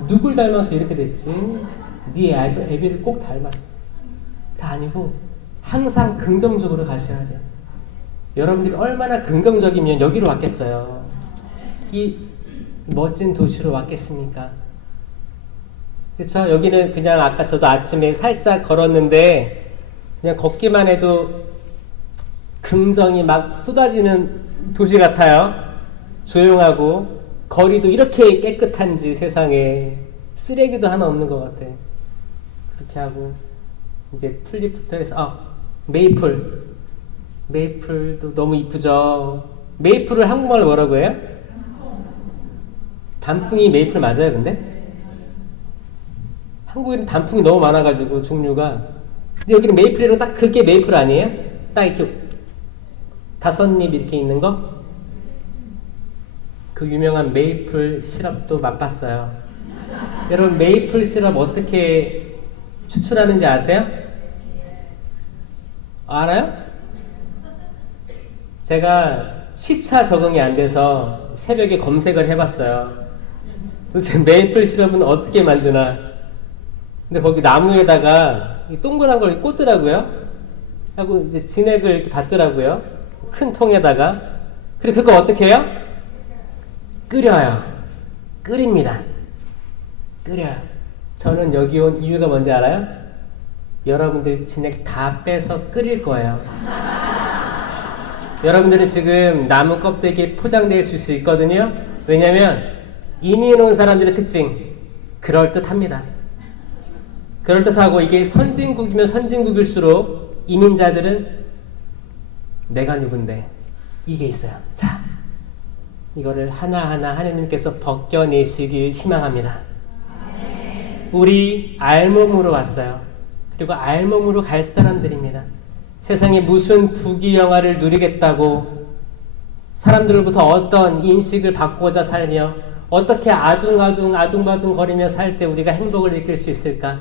누굴 닮아서 이렇게 됐지? 네 애비를 꼭 닮았어. 다 아니고 항상 긍정적으로 가셔야 돼요. 여러분들이 얼마나 긍정적이면 여기로 왔겠어요. 이 멋진 도시로 왔겠습니까? 그렇죠? 여기는 그냥 아까 저도 아침에 살짝 걸었는데 그냥 걷기만 해도 긍정이 막 쏟아지는 도시 같아요. 조용하고 거리도 이렇게 깨끗한지 세상에 쓰레기도 하나 없는 것 같아. 그렇게 하고 이제 튤립부터 해서 메이플도 너무 이쁘죠. 메이플을 한국말로 뭐라고 해요? 단풍이 메이플 맞아요, 근데? 한국에는 단풍이 너무 많아가지고 종류가. 근데 여기는 메이플이라고 딱 그게 메이플 아니에요? 딱 이렇게 5잎 이렇게 있는 거? 그 유명한 메이플 시럽도 맛봤어요. 여러분 메이플 시럽 어떻게 추출하는지 아세요? 알아요? 제가 시차 적응이 안 돼서 새벽에 검색을 해봤어요. 도대체 메이플 시럽은 어떻게 만드나? 근데 거기 나무에다가 동그란 걸 꽂더라고요. 하고 이제 진액을 이렇게 받더라고요. 큰 통에다가. 그리고 그거 어떻게 해요? 끓여요. 끓입니다. 끓여요. 저는 여기 온 이유가 뭔지 알아요? 여러분들 진액 다 빼서 끓일 거예요. 여러분들은 지금 나무 껍데기에 포장될 수 있거든요. 왜냐면 이민 온 사람들의 특징 그럴듯합니다. 그럴듯하고 이게 선진국이면 선진국일수록 이민자들은 내가 누군데 이게 있어요. 자, 이거를 하나하나 하느님께서 벗겨내시길 희망합니다. 우리 알몸으로 왔어요. 그리고 알몸으로 갈 사람들입니다. 세상에 무슨 부귀영화를 누리겠다고 사람들로부터 어떤 인식을 받고자 살며 어떻게 아둥바둥 거리며 살 때 우리가 행복을 느낄 수 있을까?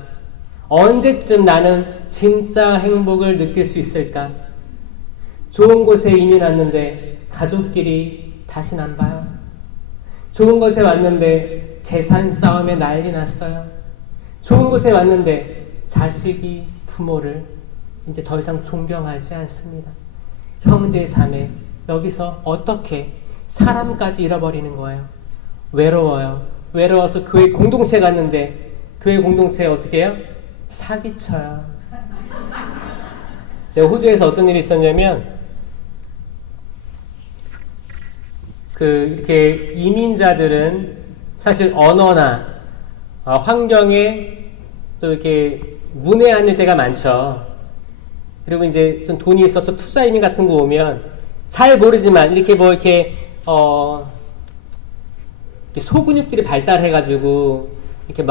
언제쯤 나는 진짜 행복을 느낄 수 있을까? 좋은 곳에 이민 왔는데 가족끼리 다신 안 봐요. 좋은 곳에 왔는데 재산 싸움에 난리 났어요. 좋은 곳에 왔는데 자식이 부모를 이제 더 이상 존경하지 않습니다. 형제 자매 여기서 어떻게 사람까지 잃어버리는 거예요. 외로워요. 외로워서 교회 공동체 갔는데 교회 공동체에 어떻게 해요? 사기쳐요. 제가 호주에서 어떤 일이 있었냐면 이렇게 이민자들은 사실 언어나 환경에 또 이렇게 문외한일 때가 많죠. 그리고 이제 좀 돈이 있어서 투자 이민 같은 거 오면 잘 모르지만 이렇게 이렇게 소근육들이 발달해가지고 이렇게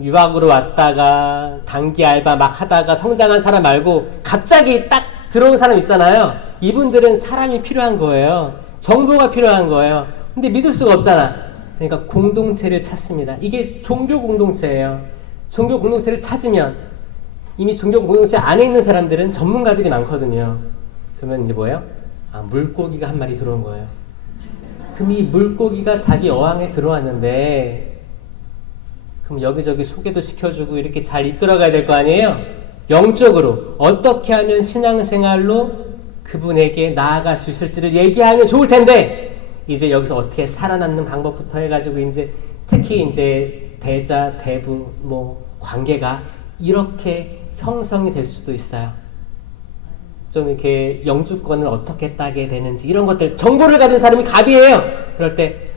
유학으로 왔다가 단기 알바 막 하다가 성장한 사람 말고 갑자기 딱 들어온 사람 있잖아요. 이분들은 사람이 필요한 거예요. 정보가 필요한 거예요. 근데 믿을 수가 없잖아. 그러니까 공동체를 찾습니다. 이게 종교 공동체예요. 종교 공동체를 찾으면 이미 종교 공동체 안에 있는 사람들은 전문가들이 많거든요. 그러면 이제 뭐예요? 물고기가 한 마리 들어온 거예요. 그럼 이 물고기가 자기 어항에 들어왔는데 그럼 여기저기 소개도 시켜주고 이렇게 잘 이끌어가야 될 거 아니에요? 영적으로 어떻게 하면 신앙생활로 그분에게 나아갈 수 있을지를 얘기하면 좋을 텐데 이제 여기서 어떻게 살아남는 방법부터 해가지고 이제 특히 이제 대자, 대부, 관계가 이렇게 형성이 될 수도 있어요. 좀 이렇게 영주권을 어떻게 따게 되는지 이런 것들 정보를 가진 사람이 갑이에요. 그럴 때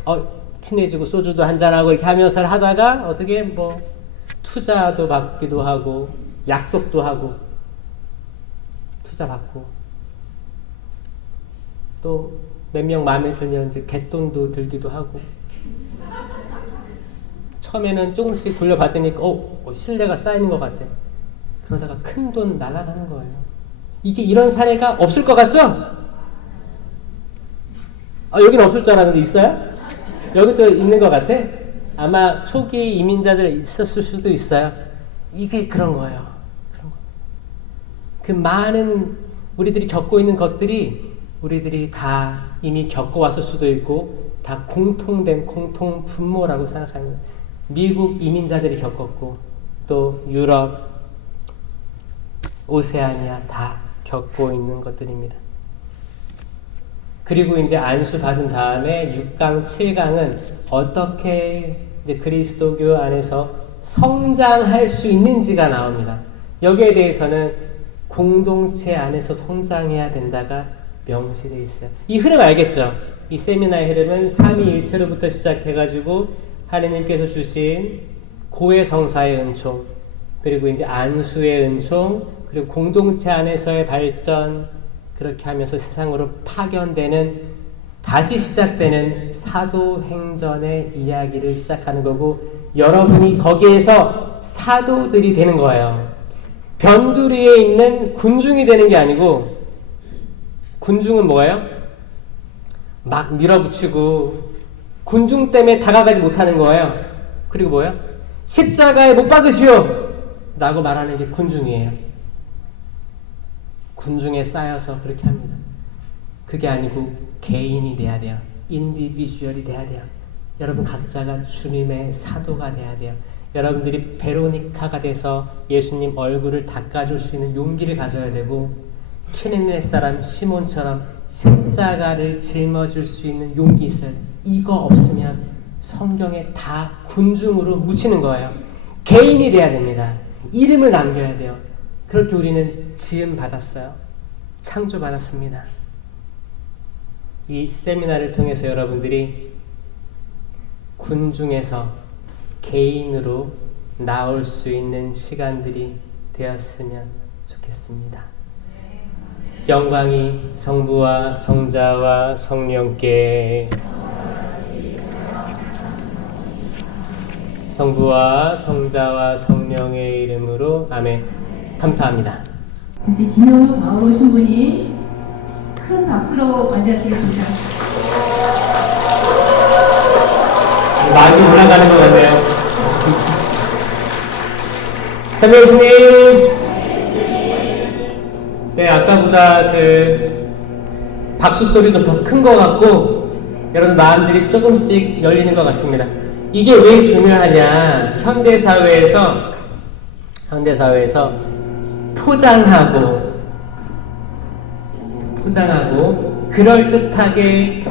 친해지고 소주도 한잔하고 이렇게 하면서 하다가 어떻게 투자도 받기도 하고 약속도 하고 투자 받고 또 몇 명 마음에 들면 이제 갯돈도 들기도 하고 처음에는 조금씩 돌려받으니까 신뢰가 쌓이는 것 같아. 그러다가 큰 돈 날아가는 거예요. 이게 이런 사례가 없을 것 같죠? 여기는 없을 줄 알았는데 있어요? 여기도 있는 것 같아? 아마 초기 이민자들 있었을 수도 있어요. 이게 그런 거예요. 그 많은 우리들이 겪고 있는 것들이 우리들이 다 이미 겪어왔을 수도 있고 다 공통된 공통 분모라고 생각합니다. 미국 이민자들이 겪었고 또 유럽, 오세아니아 다 겪고 있는 것들입니다. 그리고 이제 안수 받은 다음에 6강, 7강은 어떻게 이제 그리스도교 안에서 성장할 수 있는지가 나옵니다. 여기에 대해서는 공동체 안에서 성장해야 된다가 명시되어 있어요. 이 흐름 알겠죠? 이 세미나의 흐름은 삼위일체로부터 시작해가지고 하느님께서 주신 고해성사의 은총, 그리고 이제 안수의 은총, 그리고 공동체 안에서의 발전, 그렇게 하면서 세상으로 파견되는 다시 시작되는 사도행전의 이야기를 시작하는 거고 여러분이 거기에서 사도들이 되는 거예요. 변두리에 있는 군중이 되는 게 아니고 군중은 뭐예요? 막 밀어붙이고 군중 때문에 다가가지 못하는 거예요. 그리고 뭐예요? 십자가에 못 박으시오! 라고 말하는 게 군중이에요. 군중에 쌓여서 그렇게 합니다. 그게 아니고 개인이 돼야 돼요. 인디비주얼이 돼야 돼요. 여러분 각자가 주님의 사도가 돼야 돼요. 여러분들이 베로니카가 돼서 예수님 얼굴을 닦아줄 수 있는 용기를 가져야 되고, 키레네 사람 시몬처럼 십자가를 짊어질 수 있는 용기 있어야 돼. 이거 없으면 성경에 다 군중으로 묻히는 거예요. 개인이 돼야 됩니다. 이름을 남겨야 돼요. 그렇게 우리는 지음 받았어요. 창조 받았습니다. 이 세미나를 통해서 여러분들이 군중에서 개인으로 나올 수 있는 시간들이 되었으면 좋겠습니다. 영광이 성부와 성자와 성령께, 성부와 성자와 성령의 이름으로 아멘. 감사합니다. 다시 김현우 마을오 신부님 큰 박수로 맞이하시겠습니다. 많이 올라가는 것 같네요. 참여주님. 네, 아까보다 박수 소리도 더 큰 것 같고, 여러분 마음들이 조금씩 열리는 것 같습니다. 이게 왜 중요하냐? 현대사회에서 포장하고 그럴듯하게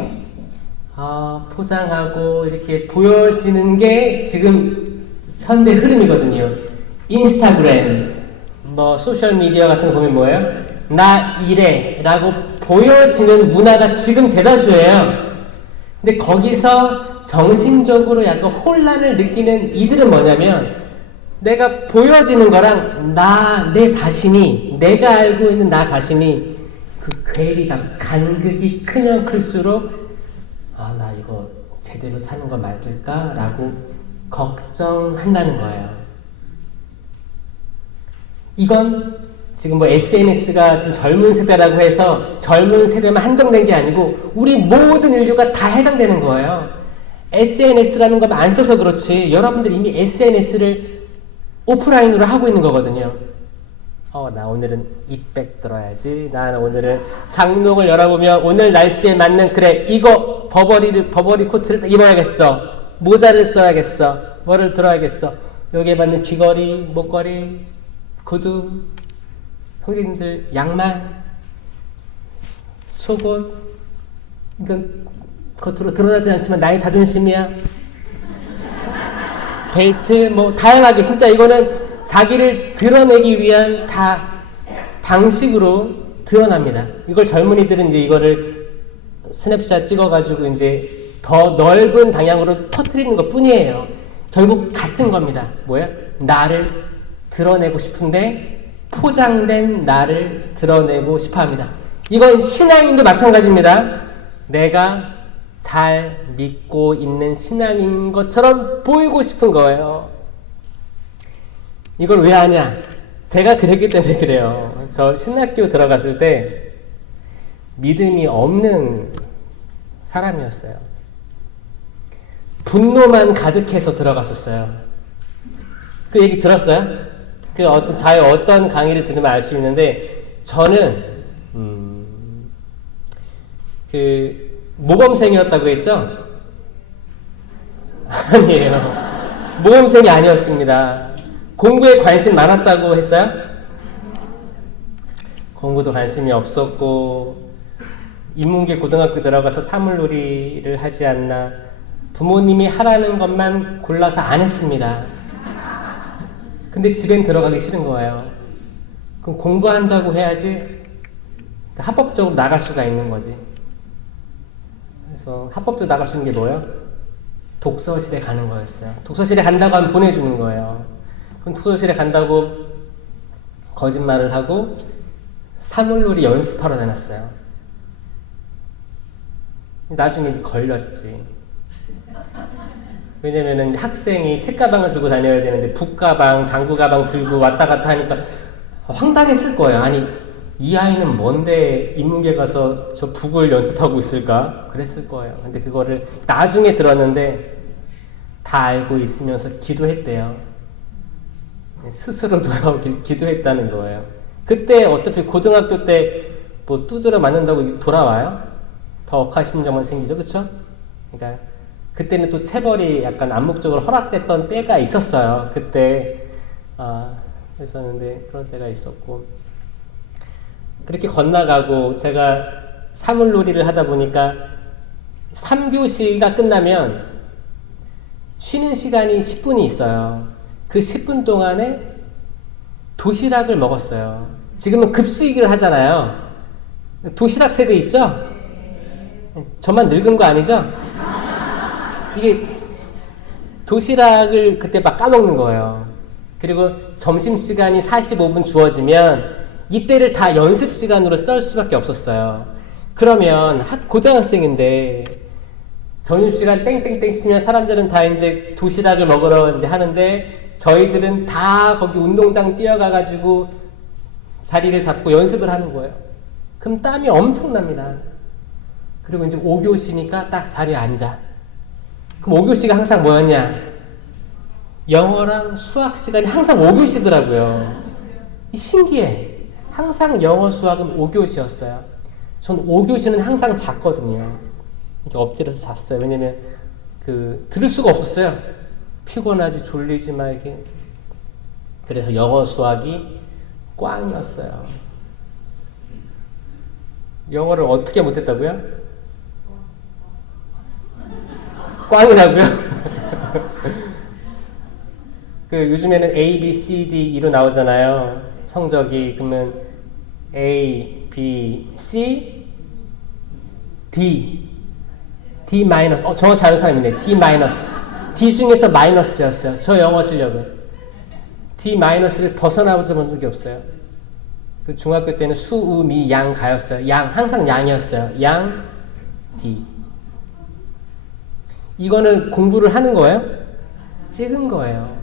포장하고 이렇게 보여지는 게 지금 현대 흐름이거든요. 인스타그램, 소셜미디어 같은 거 보면 뭐예요? 나 이래 라고 보여지는 문화가 지금 대다수예요. 근데 거기서 정신적으로 약간 혼란을 느끼는 이들은 뭐냐면, 내가 보여지는 거랑 내 자신이, 내가 알고 있는 나 자신이 그 괴리감, 간극이 크면 클수록 나 이거 제대로 사는 거 맞을까? 라고 걱정한다는 거예요. 이건 지금 SNS가 지금 젊은 세대라고 해서 젊은 세대만 한정된 게 아니고 우리 모든 인류가 다 해당되는 거예요. SNS라는 거 안 써서 그렇지 여러분들이 이미 SNS를 오프라인으로 하고 있는 거거든요. 나 오늘은 잇백 들어야지. 나 오늘은 장롱을 열어보면 오늘 날씨에 맞는 이거 버버리 코트를 입어야겠어. 모자를 써야겠어. 뭐를 들어야겠어. 여기에 맞는 귀걸이, 목걸이, 구두, 형님들 양말, 속옷. 이건 겉으로 드러나지 않지만 나의 자존심이야. 벨트, 다양하게 진짜 이거는 자기를 드러내기 위한 다 방식으로 드러납니다. 이걸 젊은이들은 이제 이거를 스냅샷 찍어가지고 이제 더 넓은 방향으로 퍼뜨리는 것 뿐이에요. 결국 같은 겁니다. 뭐야? 나를 드러내고 싶은데 포장된 나를 드러내고 싶어 합니다. 이건 신앙인도 마찬가지입니다. 내가 잘 믿고 있는 신앙인 것처럼 보이고 싶은 거예요. 이걸 왜 하냐? 제가 그랬기 때문에 그래요. 저 신학교 들어갔을 때 믿음이 없는 사람이었어요. 분노만 가득해서 들어갔었어요. 그 얘기 들었어요? 어떤 강의를 들으면 알 수 있는데, 저는 모범생이었다고 했죠? 아니에요. 모범생이 아니었습니다. 공부에 관심 많았다고 했어요? 공부도 관심이 없었고, 인문계 고등학교 들어가서 사물놀이를 하지 않나, 부모님이 하라는 것만 골라서 안 했습니다. 근데 집엔 들어가기 싫은 거예요. 그럼 공부한다고 해야지 합법적으로 나갈 수가 있는 거지. 그래서 합법적으로 나갈 수 있는 게 뭐예요? 독서실에 가는 거였어요. 독서실에 간다고 하면 보내주는 거예요. 그럼 독서실에 간다고 거짓말을 하고 사물놀이 연습하러 다녔어요. 나중에 이제 걸렸지. 왜냐면은 학생이 책가방을 들고 다녀야 되는데 북가방, 장구가방 들고 왔다 갔다 하니까 황당했을 거예요. 아니, 이 아이는 뭔데 인문계 가서 저 북을 연습하고 있을까? 그랬을 거예요. 근데 그거를 나중에 들었는데 다 알고 있으면서 기도했대요. 스스로 돌아오길 기도했다는 거예요. 그때 어차피 고등학교 때 두드려 맞는다고 돌아와요? 더 억하심정만 생기죠, 그쵸? 그러니까 그때는 또 체벌이 약간 암묵적으로 허락됐던 때가 있었어요. 그때 있었는데 그런 때가 있었고, 그렇게 건너가고 제가 사물놀이를 하다 보니까 3교시가 끝나면 쉬는 시간이 10분이 있어요. 그 10분 동안에 도시락을 먹었어요. 지금은 급식을 하잖아요. 도시락 세대 있죠? 저만 늙은 거 아니죠? 이게 도시락을 그때 막 까먹는 거예요. 그리고 점심시간이 45분 주어지면 이때를 다 연습시간으로 쓸 수밖에 없었어요. 그러면 고등학생인데 점심시간 땡땡땡 치면 사람들은 다 이제 도시락을 먹으러 이제 하는데 저희들은 다 거기 운동장 뛰어가가지고 자리를 잡고 연습을 하는 거예요. 그럼 땀이 엄청납니다. 그리고 이제 5교시니까 딱 자리에 앉아. 그럼 5교시가 항상 뭐였냐? 영어랑 수학 시간이 항상 5교시더라고요. 신기해. 항상 영어, 수학은 5교시였어요. 전 5교시는 항상 잤거든요. 이렇게 엎드려서 잤어요. 왜냐면 들을 수가 없었어요. 피곤하지, 졸리지 막 이렇게. 그래서 영어, 수학이 꽝이었어요. 영어를 어떻게 못했다고요? 꽝이라고요? 요즘에는 A, B, C, D, E로 나오잖아요. 성적이. 그러면 A, B, C, D. D 마이너스. 정확히 아는 사람 있네. D 마이너스. D 중에서 마이너스였어요. 저 영어 실력은. D 마이너스를 벗어나보자 본 적이 없어요. 중학교 때는 수, 우, 미, 양, 가였어요. 항상 양이었어요. 양, D. 이거는 공부를 하는 거예요? 찍은 거예요.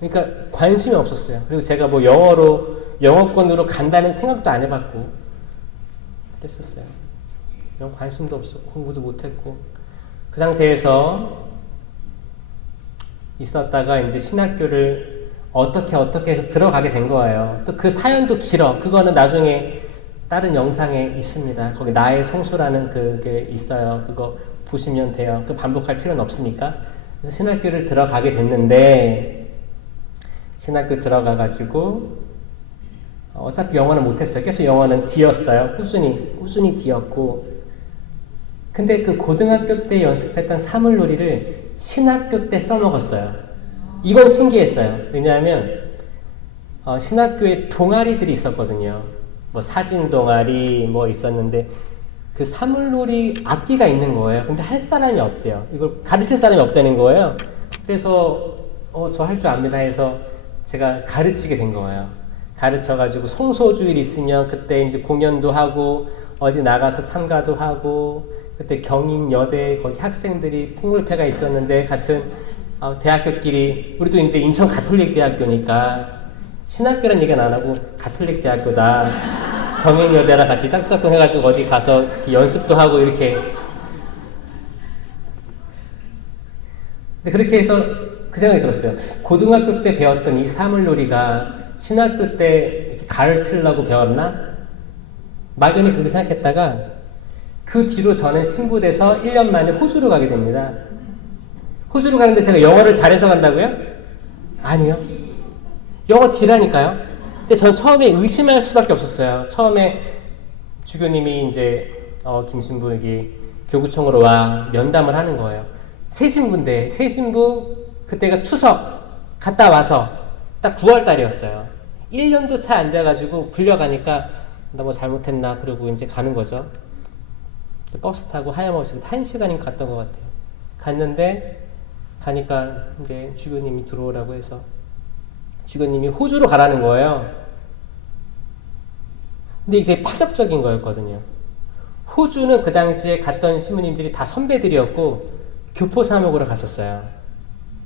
그러니까 관심이 없었어요. 그리고 제가 뭐 영어권으로 간다는 생각도 안 해봤고 그랬었어요. 영어 관심도 없었고 공부도 못했고 그 상태에서 있었다가 이제 신학교를 어떻게 해서 들어가게 된 거예요. 또 그 사연도 길어. 그거는 나중에 다른 영상에 있습니다. 거기 나의 성소라는 그게 있어요. 그거 보시면 돼요. 반복할 필요는 없으니까. 그래서 신학교를 들어가게 됐는데 신학교 들어가가지고 어차피 영어는 못했어요. 계속 영어는 D였어요. 꾸준히 D였고. 근데 그 고등학교 때 연습했던 사물놀이를 신학교 때 써먹었어요. 이건 신기했어요. 왜냐하면 신학교에 동아리들이 있었거든요. 뭐 사진 동아리 뭐 있었는데 그 사물놀이 악기가 있는 거예요. 근데 할 사람이 없대요. 이걸 가르칠 사람이 없다는 거예요. 그래서 저 할 줄 압니다 해서 제가 가르치게 된 거예요. 가르쳐가지고 성소주일 있으면 그때 이제 공연도 하고 어디 나가서 참가도 하고 그때 경인여대 거기 학생들이 풍물패가 있었는데 같은 대학교끼리 우리도 이제 인천 가톨릭 대학교니까 신학교란 얘기는 안 하고 가톨릭 대학교다. 경인여대랑 같이 짝짝꿍 해가지고 어디 가서 이렇게 연습도 하고 이렇게. 근데 그렇게 해서 그 생각이 들었어요. 고등학교 때 배웠던 이 사물놀이가 신학교 때 이렇게 가르치려고 배웠나? 막연히 그렇게 생각했다가 그 뒤로 저는 신부돼서 1년 만에 호주로 가게 됩니다. 호주로 가는데 제가 영어를 잘해서 간다고요? 아니요. 영어 D라니까요. 근데 전 처음에 의심할 수밖에 없었어요. 처음에 주교님이 이제 김신부 여기 교구청으로 와 면담을 하는 거예요. 새 신부 그때가 추석 갔다 와서 딱 9월 달이었어요. 1년도 채 안 돼가지고 불려가니까 나 뭐 잘못했나 그러고 이제 가는 거죠. 버스 타고 하염없이 1시간인가 갔던 것 같아요. 갔는데 가니까 이제 주교님이 들어오라고 해서 주교님이 호주로 가라는 거예요. 근데 이게 되게 파격적인 거였거든요. 호주는 그 당시에 갔던 신부님들이 다 선배들이었고 교포 사목으로 갔었어요.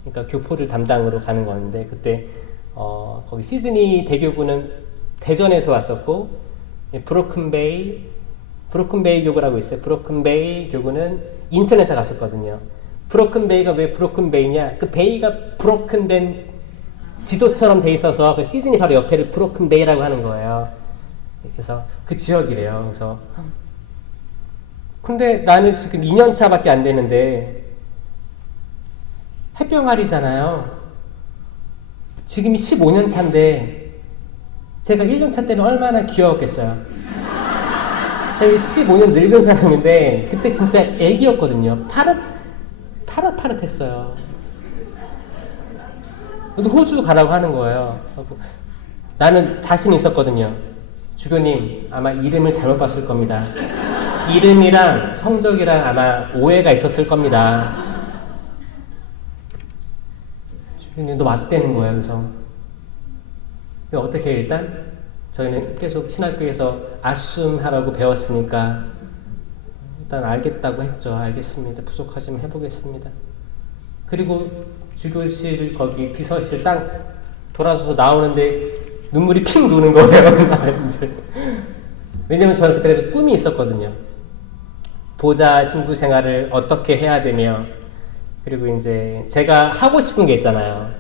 그러니까 교포를 담당으로 가는 거였는데 그때 거기 시드니 대교구는 대전에서 왔었고 브로큰베이 교구라고 있어요. 브로큰베이 교구는 인천에서 갔었거든요. 브로큰베이가 왜 브로큰베이냐? 그 베이가 브로큰된 지도처럼 돼 있어서 그 시드니 바로 옆에를 브로큰베이라고 하는 거예요. 그래서 그 지역이래요. 그래서 근데 나는 지금 2년 차밖에 안 되는데 해병아리잖아요. 지금이 15년 차인데 제가 1년 차 때는 얼마나 귀여웠겠어요. 저희 15년 늙은 사람인데 그때 진짜 애기였거든요. 파릇파릇했어요. 근데 호주 가라고 하는 거예요. 나는 자신 있었거든요. 주교님 아마 이름을 잘못 봤을 겁니다. 이름이랑 성적이랑 아마 오해가 있었을 겁니다. 주교님 너 맞대는 거예요. 그래서 근데 어떻게 일단 저희는 계속 신학교에서 아숨하라고 배웠으니까 일단 알겠다고 했죠. 알겠습니다. 부족하지만 해보겠습니다. 그리고 주교실 거기 비서실 딱 돌아서서 나오는데 눈물이 핑 도는 거예요. 이제. 왜냐면 저는 그때까지 꿈이 있었거든요. 보좌 신부 생활을 어떻게 해야 되며 그리고 이제 제가 하고 싶은 게 있잖아요.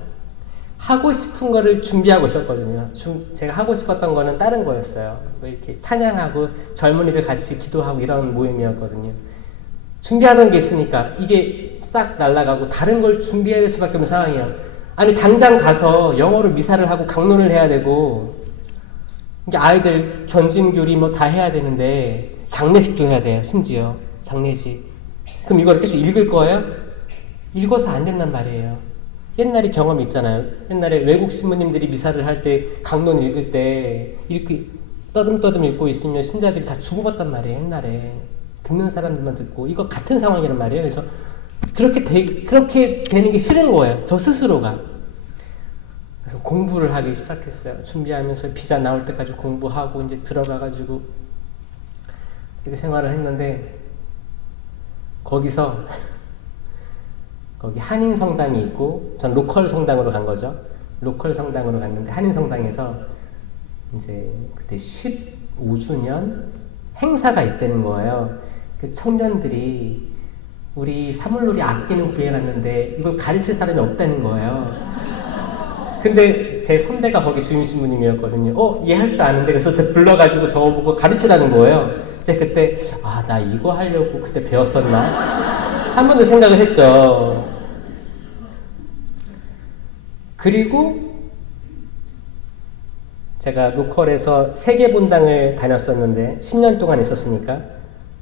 하고 싶은 거를 준비하고 있었거든요. 제가 하고 싶었던 거는 다른 거였어요. 뭐 이렇게 찬양하고 젊은이들 같이 기도하고 이런 모임이었거든요. 준비하던 게 있으니까 이게 싹 날아가고 다른 걸 준비해야 될 수밖에 없는 상황이에요. 아니 당장 가서 영어로 미사를 하고 강론을 해야 되고 이게 아이들 견진교리 뭐 다 해야 되는데 장례식도 해야 돼요. 심지어 장례식. 그럼 이걸 계속 읽을 거예요? 읽어서 안 된단 말이에요. 옛날에 경험이 있잖아요. 옛날에 외국 신부님들이 미사를 할 때 강론 읽을 때 이렇게 떠듬떠듬 읽고 있으면 신자들이 다 죽어봤단 말이에요. 옛날에 듣는 사람들만 듣고 이거 같은 상황이란 말이에요. 그래서 그렇게 되는 게 싫은 거예요. 저 스스로가. 그래서 공부를 하기 시작했어요. 준비하면서 비자 나올 때까지 공부하고 이제 들어가가지고 이렇게 생활을 했는데 거기서 거기 한인 성당이 있고 전 로컬 성당으로 간 거죠. 로컬 성당으로 갔는데 한인 성당에서 이제 그때 15주년 행사가 있다는 거예요. 그 청년들이 우리 사물놀이 악기는 구해놨는데 이걸 가르칠 사람이 없다는 거예요. 근데 제 선배가 거기 주임 신부님이었거든요. 얘 할 줄 아는데 그래서 불러가지고 저보고 가르치라는 거예요. 제가 그때 나 이거 하려고 그때 배웠었나? 한 번도 생각을 했죠. 그리고 제가 로컬에서 세계 본당을 다녔었는데 10년 동안 있었으니까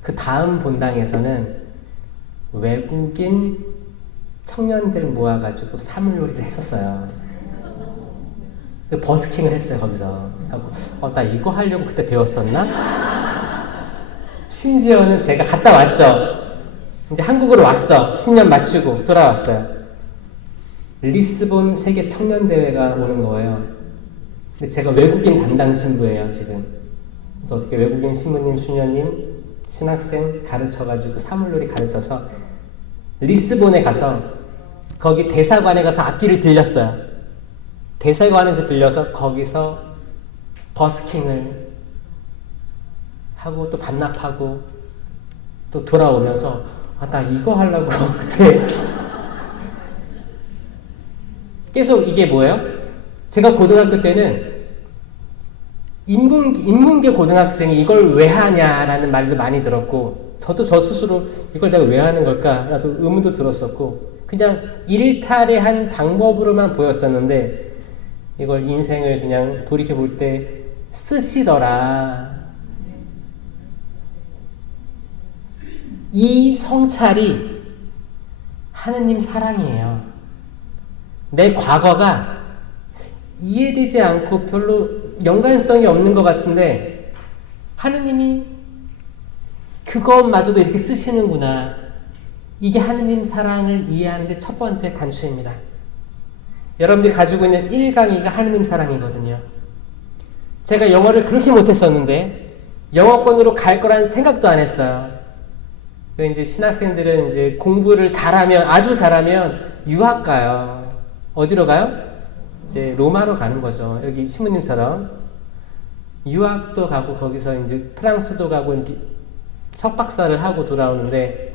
그 다음 본당에서는 외국인 청년들 모아가지고 사물놀이를 했었어요. 버스킹을 했어요. 거기서 하고 나 이거 하려고 그때 배웠었나? 심지어는 제가 갔다 왔죠. 이제 한국으로 왔어. 10년 마치고 돌아왔어요. 리스본 세계 청년대회가 오는 거예요. 근데 제가 외국인 담당 신부예요, 지금. 그래서 어떻게 외국인 신부님, 수녀님, 신학생 가르쳐가지고 사물놀이 가르쳐서 리스본에 가서 거기 대사관에 가서 악기를 빌렸어요. 대사관에서 빌려서 거기서 버스킹을 하고 또 반납하고 또 돌아오면서 나 이거 하려고 그때 계속 이게 뭐예요? 제가 고등학교 때는 인문계 고등학생이 이걸 왜 하냐라는 말도 많이 들었고 저도 저 스스로 이걸 내가 왜 하는 걸까 라도 의문도 들었었고 그냥 일탈의 방법으로만 보였었는데 이걸 인생을 그냥 돌이켜볼 때 쓰시더라. 이 성찰이 하느님 사랑이에요. 내 과거가 이해되지 않고 별로 연관성이 없는 것 같은데 하느님이 그것마저도 이렇게 쓰시는구나. 이게 하느님 사랑을 이해하는데 첫 번째 단추입니다. 여러분들이 가지고 있는 1강의가 하느님 사랑이거든요. 제가 영어를 그렇게 못했었는데 영어권으로 갈 거란 생각도 안 했어요. 이제 신학생들은 이제 공부를 잘하면 아주 잘하면 유학 가요. 어디로 가요? 이제 로마로 가는 거죠. 여기 신부님처럼 유학도 가고 거기서 이제 프랑스도 가고 이렇게 석박사를 하고 돌아오는데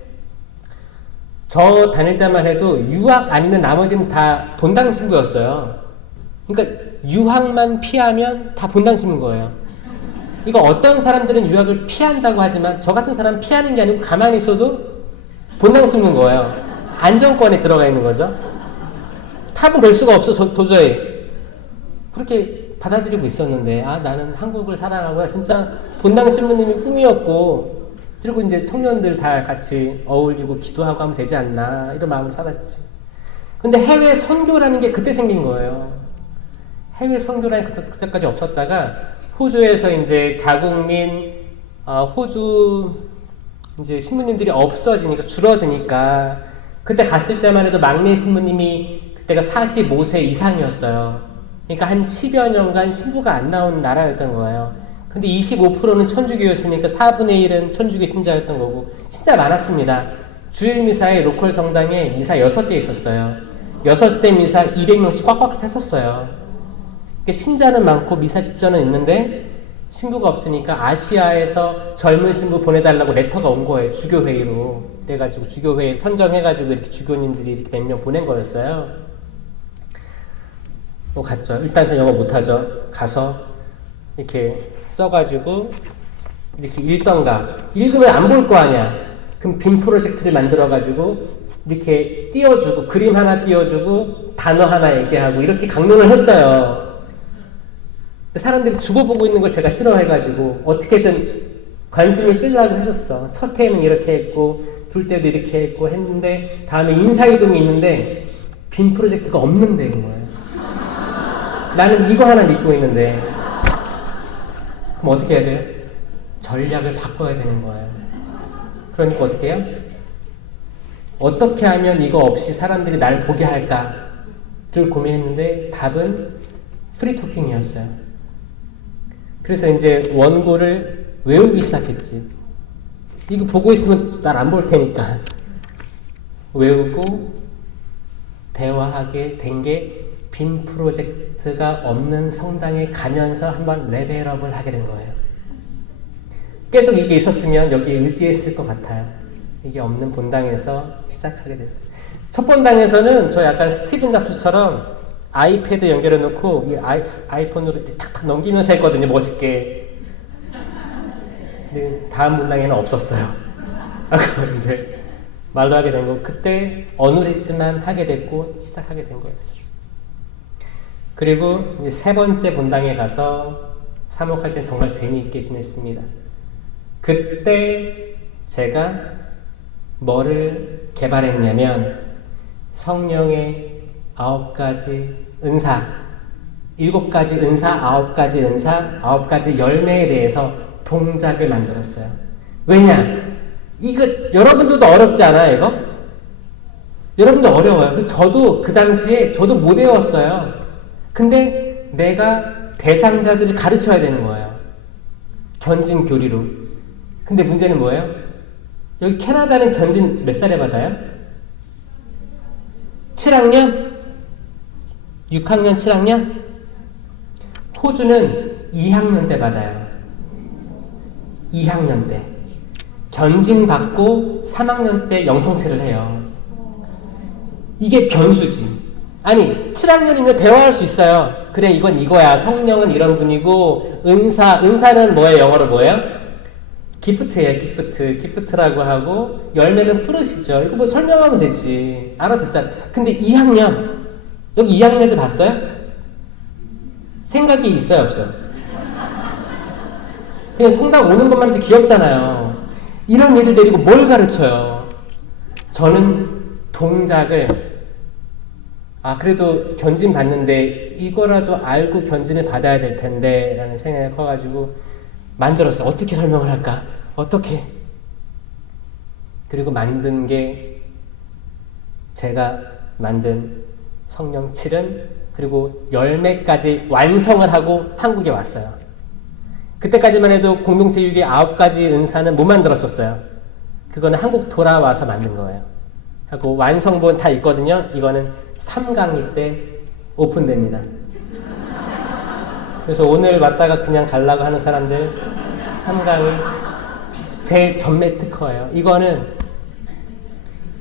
저 다닐 때만 해도 유학 아니면 나머지는 다 본당 신부였어요. 그러니까 유학만 피하면 다 본당 신부인 거예요. 이거 어떤 사람들은 유학을 피한다고 하지만 저 같은 사람은 피하는 게 아니고 가만히 있어도 본당 심는 거예요. 안정권에 들어가 있는 거죠. 탑은 될 수가 없어 도저히. 그렇게 받아들이고 있었는데 나는 한국을 사랑하고 진짜 본당 신부님이 꿈이었고 그리고 이제 청년들 잘 같이 어울리고 기도하고 하면 되지 않나 이런 마음으로 살았지. 근데 해외 선교라는 게 그때 생긴 거예요. 해외 선교라는 게 그때까지 없었다가 호주에서 이제 자국민 호주 이제 신부님들이 없어지니까 줄어드니까 그때 갔을 때만 해도 막내 신부님이 그때가 45세 이상이었어요. 그러니까 한 10여 년간 신부가 안 나온 나라였던 거예요. 근데 25%는 천주교였으니까 4분의 1은 천주교 신자였던 거고 진짜 많았습니다. 주일 미사에 로컬 성당에 미사 6대 있었어요. 6대 미사 200명씩 꽉꽉 찼었어요. 그러니까 신자는 많고 미사 집전은 있는데 신부가 없으니까 아시아에서 젊은 신부 보내달라고 레터가 온 거예요. 주교회의로. 그래가지고 주교회의 선정해가지고 이렇게 주교님들이 이렇게 몇 명 보낸 거였어요. 갔죠. 일단 저 영어 못하죠. 가서 이렇게 써가지고 이렇게 읽던가. 읽으면 안 볼 거 아니야. 그럼 빔 프로젝트를 만들어가지고 이렇게 띄워주고 그림 하나 띄워주고 단어 하나 얘기하고 이렇게 강론을 했어요. 사람들이 죽어보고 있는 걸 제가 싫어해가지고 어떻게든 관심을 끌려고 했었어. 첫 해는 이렇게 했고 둘째도 이렇게 했고 했는데 다음에 인사이동이 있는데 빔 프로젝트가 없는 데인 거예요. 나는 이거 하나 믿고 있는데 그럼 어떻게 해야 돼요? 전략을 바꿔야 되는 거예요. 그러니까 어떻게 해요? 어떻게 하면 이거 없이 사람들이 날 보게 할까를 고민했는데 답은 프리토킹이었어요. 그래서 이제 원고를 외우기 시작했지. 이거 보고 있으면 날 안 볼 테니까 외우고 대화하게 된 게 빔 프로젝트가 없는 성당에 가면서 한번 레벨업을 하게 된 거예요. 계속 이게 있었으면 여기에 의지했을 것 같아요. 이게 없는 본당에서 시작하게 됐어요. 첫 본당에서는 저 약간 스티븐 잡스처럼 아이패드 연결해 놓고 이 아이폰으로 탁탁 넘기면서 했거든요. 멋있게. 근데 다음 본당에는 없었어요. 그거 이제 말로 하게 된 거. 그때 어눌했지만 하게 됐고 시작하게 된 거였어요. 그리고 이제 세 번째 본당에 가서 사목할 때 정말 재미있게 지냈습니다. 그때 제가 뭐를 개발했냐면 성령의 9가지 은사, 7가지 은사, 9가지 은사, 9가지 열매에 대해서 동작을 만들었어요. 왜냐? 이거 여러분들도 어렵지 않아요, 이거? 여러분도 어려워요. 그리고 저도 그 당시에 저도 못 외웠어요. 근데 내가 대상자들을 가르쳐야 되는 거예요. 견진 교리로. 근데 문제는 뭐예요? 여기 캐나다는 견진 몇 살에 받아요? 7학년? 6학년, 7학년? 호주는 2학년 때 받아요. 2학년 때. 견진 받고 3학년 때 영성체를 해요. 이게 변수지. 아니 7학년이면 대화할 수 있어요. 그래 이건 이거야. 성령은 이런 분이고 은사는 뭐예요? 영어로 뭐예요? 기프트예요. 기프트라고 하고 열매는 fruit이죠. 이거 뭐 설명하면 되지. 알아듣잖아. 근데 2학년 여기 2학년 애들 봤어요? 생각이 있어요 없어요? 그냥 성당 오는 것만 해도 귀엽잖아요. 이런 애들 데리고 뭘 가르쳐요? 저는 동작을 그래도 견진 받는데 이거라도 알고 견진을 받아야 될 텐데 라는 생각이 커가지고 만들었어요. 어떻게 설명을 할까? 어떻게? 그리고 만든 게 제가 만든 성령 7은 그리고 열매까지 완성을 하고 한국에 왔어요. 그때까지만 해도 공동체 유기 9가지 은사는 못 만들었었어요. 그거는 한국 돌아와서 만든 거예요. 하고 완성본 다 있거든요. 이거는 3강의 때 오픈됩니다. 그래서 오늘 왔다가 그냥 가려고 하는 사람들 3강의 제 전매 특허예요. 이거는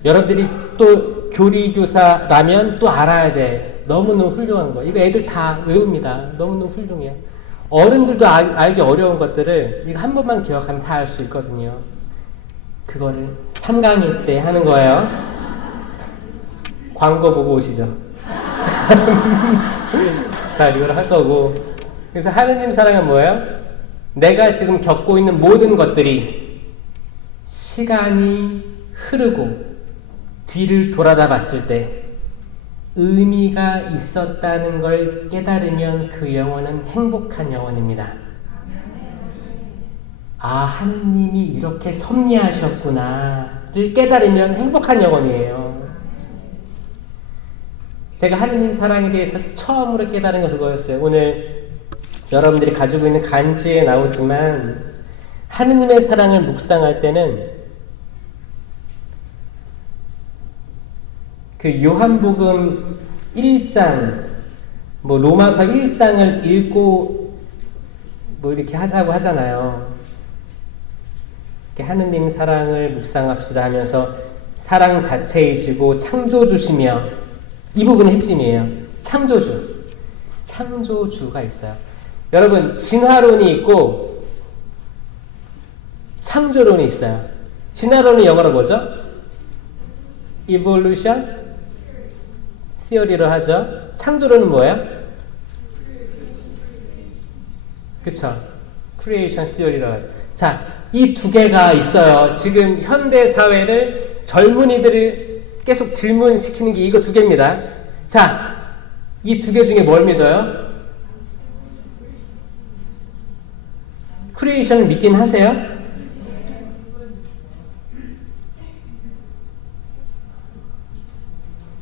여러분들이 또 교리교사라면 또 알아야 돼. 너무너무 훌륭한 거예요. 이거 애들 다 외웁니다. 너무너무 훌륭해요. 어른들도 알기 어려운 것들을 이거 한 번만 기억하면 다 알 수 있거든요. 그거를 3강의 때 하는 거예요. 광고 보고 오시죠. 자, 이걸 할 거고. 그래서 하느님 사랑은 뭐예요? 내가 지금 겪고 있는 모든 것들이 시간이 흐르고 뒤를 돌아다 봤을 때 의미가 있었다는 걸 깨달으면 그 영혼은 행복한 영혼입니다. 아, 하느님이 이렇게 섭리하셨구나를 깨달으면 행복한 영혼이에요. 제가 하느님 사랑에 대해서 처음으로 깨달은 건 그거였어요. 오늘 여러분들이 가지고 있는 간지에 나오지만 하느님의 사랑을 묵상할 때는 그 요한복음 1장, 로마서 1장을 읽고 이렇게 하자고 하잖아요. 이렇게 하느님 사랑을 묵상합시다 하면서 사랑 자체이시고 창조주시며, 이 부분이 핵심이에요. 창조주가 있어요. 여러분, 진화론이 있고 창조론이 있어요. 진화론이 영어로 뭐죠? evolution theory로 하죠. 창조론은 뭐예요? 그쵸? creation theory로 하죠. 자, 이 두 개가 있어요. 지금 현대 사회를 젊은이들을 계속 질문시키는 게 이거 두 개입니다. 자, 이 두 개 중에 뭘 믿어요? 크리에이션을 믿긴 하세요?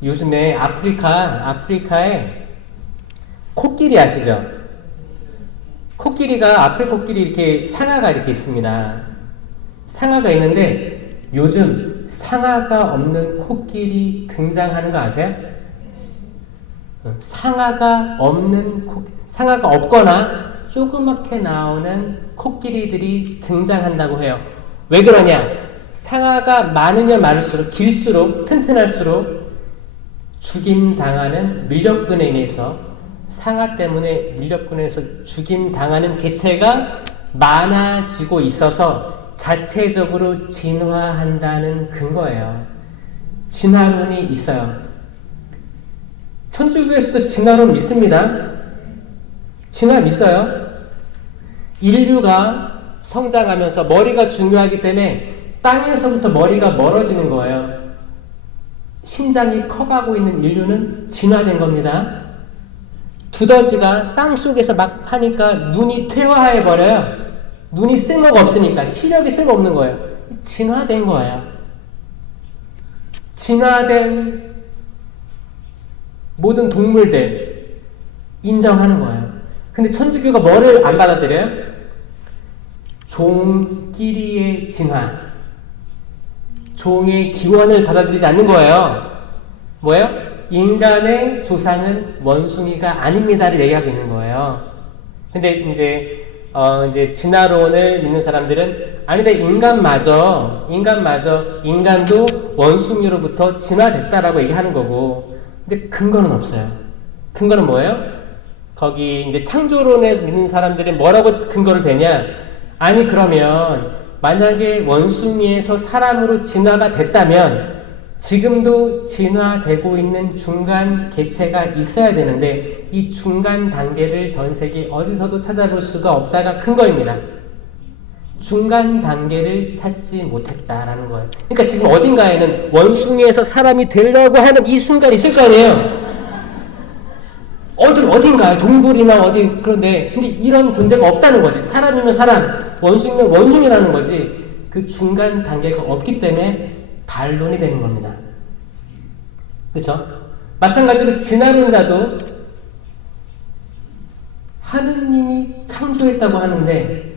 요즘에 아프리카에 코끼리 아시죠? 아프리카 코끼리 이렇게 상아가 이렇게 있습니다. 상아가 있는데 요즘 상아가 없는 코끼리 등장하는 거 아세요? 상아가 없거나 조그맣게 나오는 코끼리들이 등장한다고 해요. 왜 그러냐? 상아가 많으면 많을수록, 길수록, 튼튼할수록 죽임당하는 밀렵꾼에 인해서, 상아 때문에 밀렵꾼에 의해서 죽임당하는 개체가 많아지고 있어서 자체적으로 진화한다는 근거예요. 진화론이 있어요. 천주교에서도 진화론 믿습니다. 진화 믿어요. 인류가 성장하면서 머리가 중요하기 때문에 땅에서부터 머리가 멀어지는 거예요. 신장이 커가고 있는 인류는 진화된 겁니다. 두더지가 땅 속에서 막 파니까 눈이 퇴화해버려요. 눈이 쓸모가 없으니까, 시력이 쓸모없는 거예요. 진화된 거예요. 진화된 모든 동물들 인정하는 거예요. 근데 천주교가 뭐를 안 받아들여요? 종끼리의 진화, 종의 기원을 받아들이지 않는 거예요. 뭐예요? 인간의 조상은 원숭이가 아닙니다를 얘기하고 있는 거예요. 근데 이제 진화론을 믿는 사람들은 아니다, 인간도 원숭이로부터 진화됐다라고 얘기하는 거고, 근데 근거는 없어요. 근거는 뭐예요? 거기 이제 창조론에 믿는 사람들이 뭐라고 근거를 대냐? 아니, 그러면 만약에 원숭이에서 사람으로 진화가 됐다면 지금도 진화되고 있는 중간 개체가 있어야 되는데 이 중간 단계를 전 세계 어디서도 찾아볼 수가 없다가 근거입니다. 중간 단계를 찾지 못했다라는 거예요. 그러니까 지금 어딘가에는 원숭이에서 사람이 되려고 하는 이 순간이 있을 거 아니에요. 어딘가에 동굴이나 어디, 그런데 근데 이런 존재가 없다는 거지. 사람이면 사람, 원숭이면 원숭이라는 거지. 그 중간 단계가 없기 때문에 반론이 되는 겁니다. 그렇죠? 마찬가지로 진화론자도 하느님이 창조했다고 하는데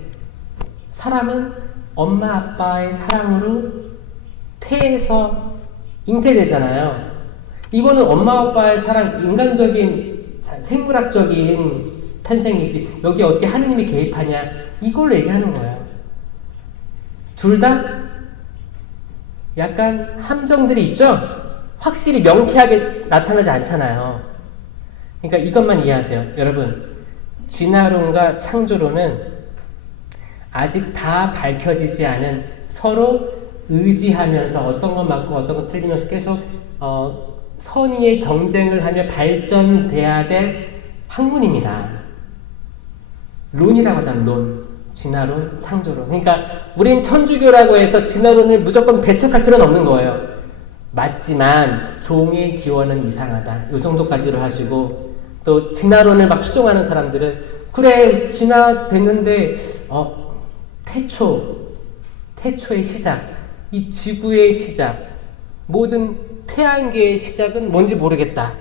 사람은 엄마 아빠의 사랑으로 태에서 잉태되잖아요. 이거는 엄마 아빠의 사랑, 인간적인 생물학적인 탄생이지 여기에 어떻게 하느님이 개입하냐, 이걸로 얘기하는 거예요. 둘 다 약간 함정들이 있죠? 확실히 명쾌하게 나타나지 않잖아요. 그러니까 이것만 이해하세요. 여러분, 진화론과 창조론은 아직 다 밝혀지지 않은 서로 의지하면서 어떤 건 맞고 어떤 건 틀리면서 계속 선의의 경쟁을 하며 발전돼야 될 학문입니다. 론이라고 하잖아요. 론. 진화론, 창조론. 그러니까 우린 천주교라고 해서 진화론을 무조건 배척할 필요는 없는 거예요. 맞지만 종의 기원은 이상하다. 이 정도까지로 하시고 또 진화론을 막 추종하는 사람들은 그래 진화됐는데 태초의 시작, 이 지구의 시작, 모든 태양계의 시작은 뭔지 모르겠다.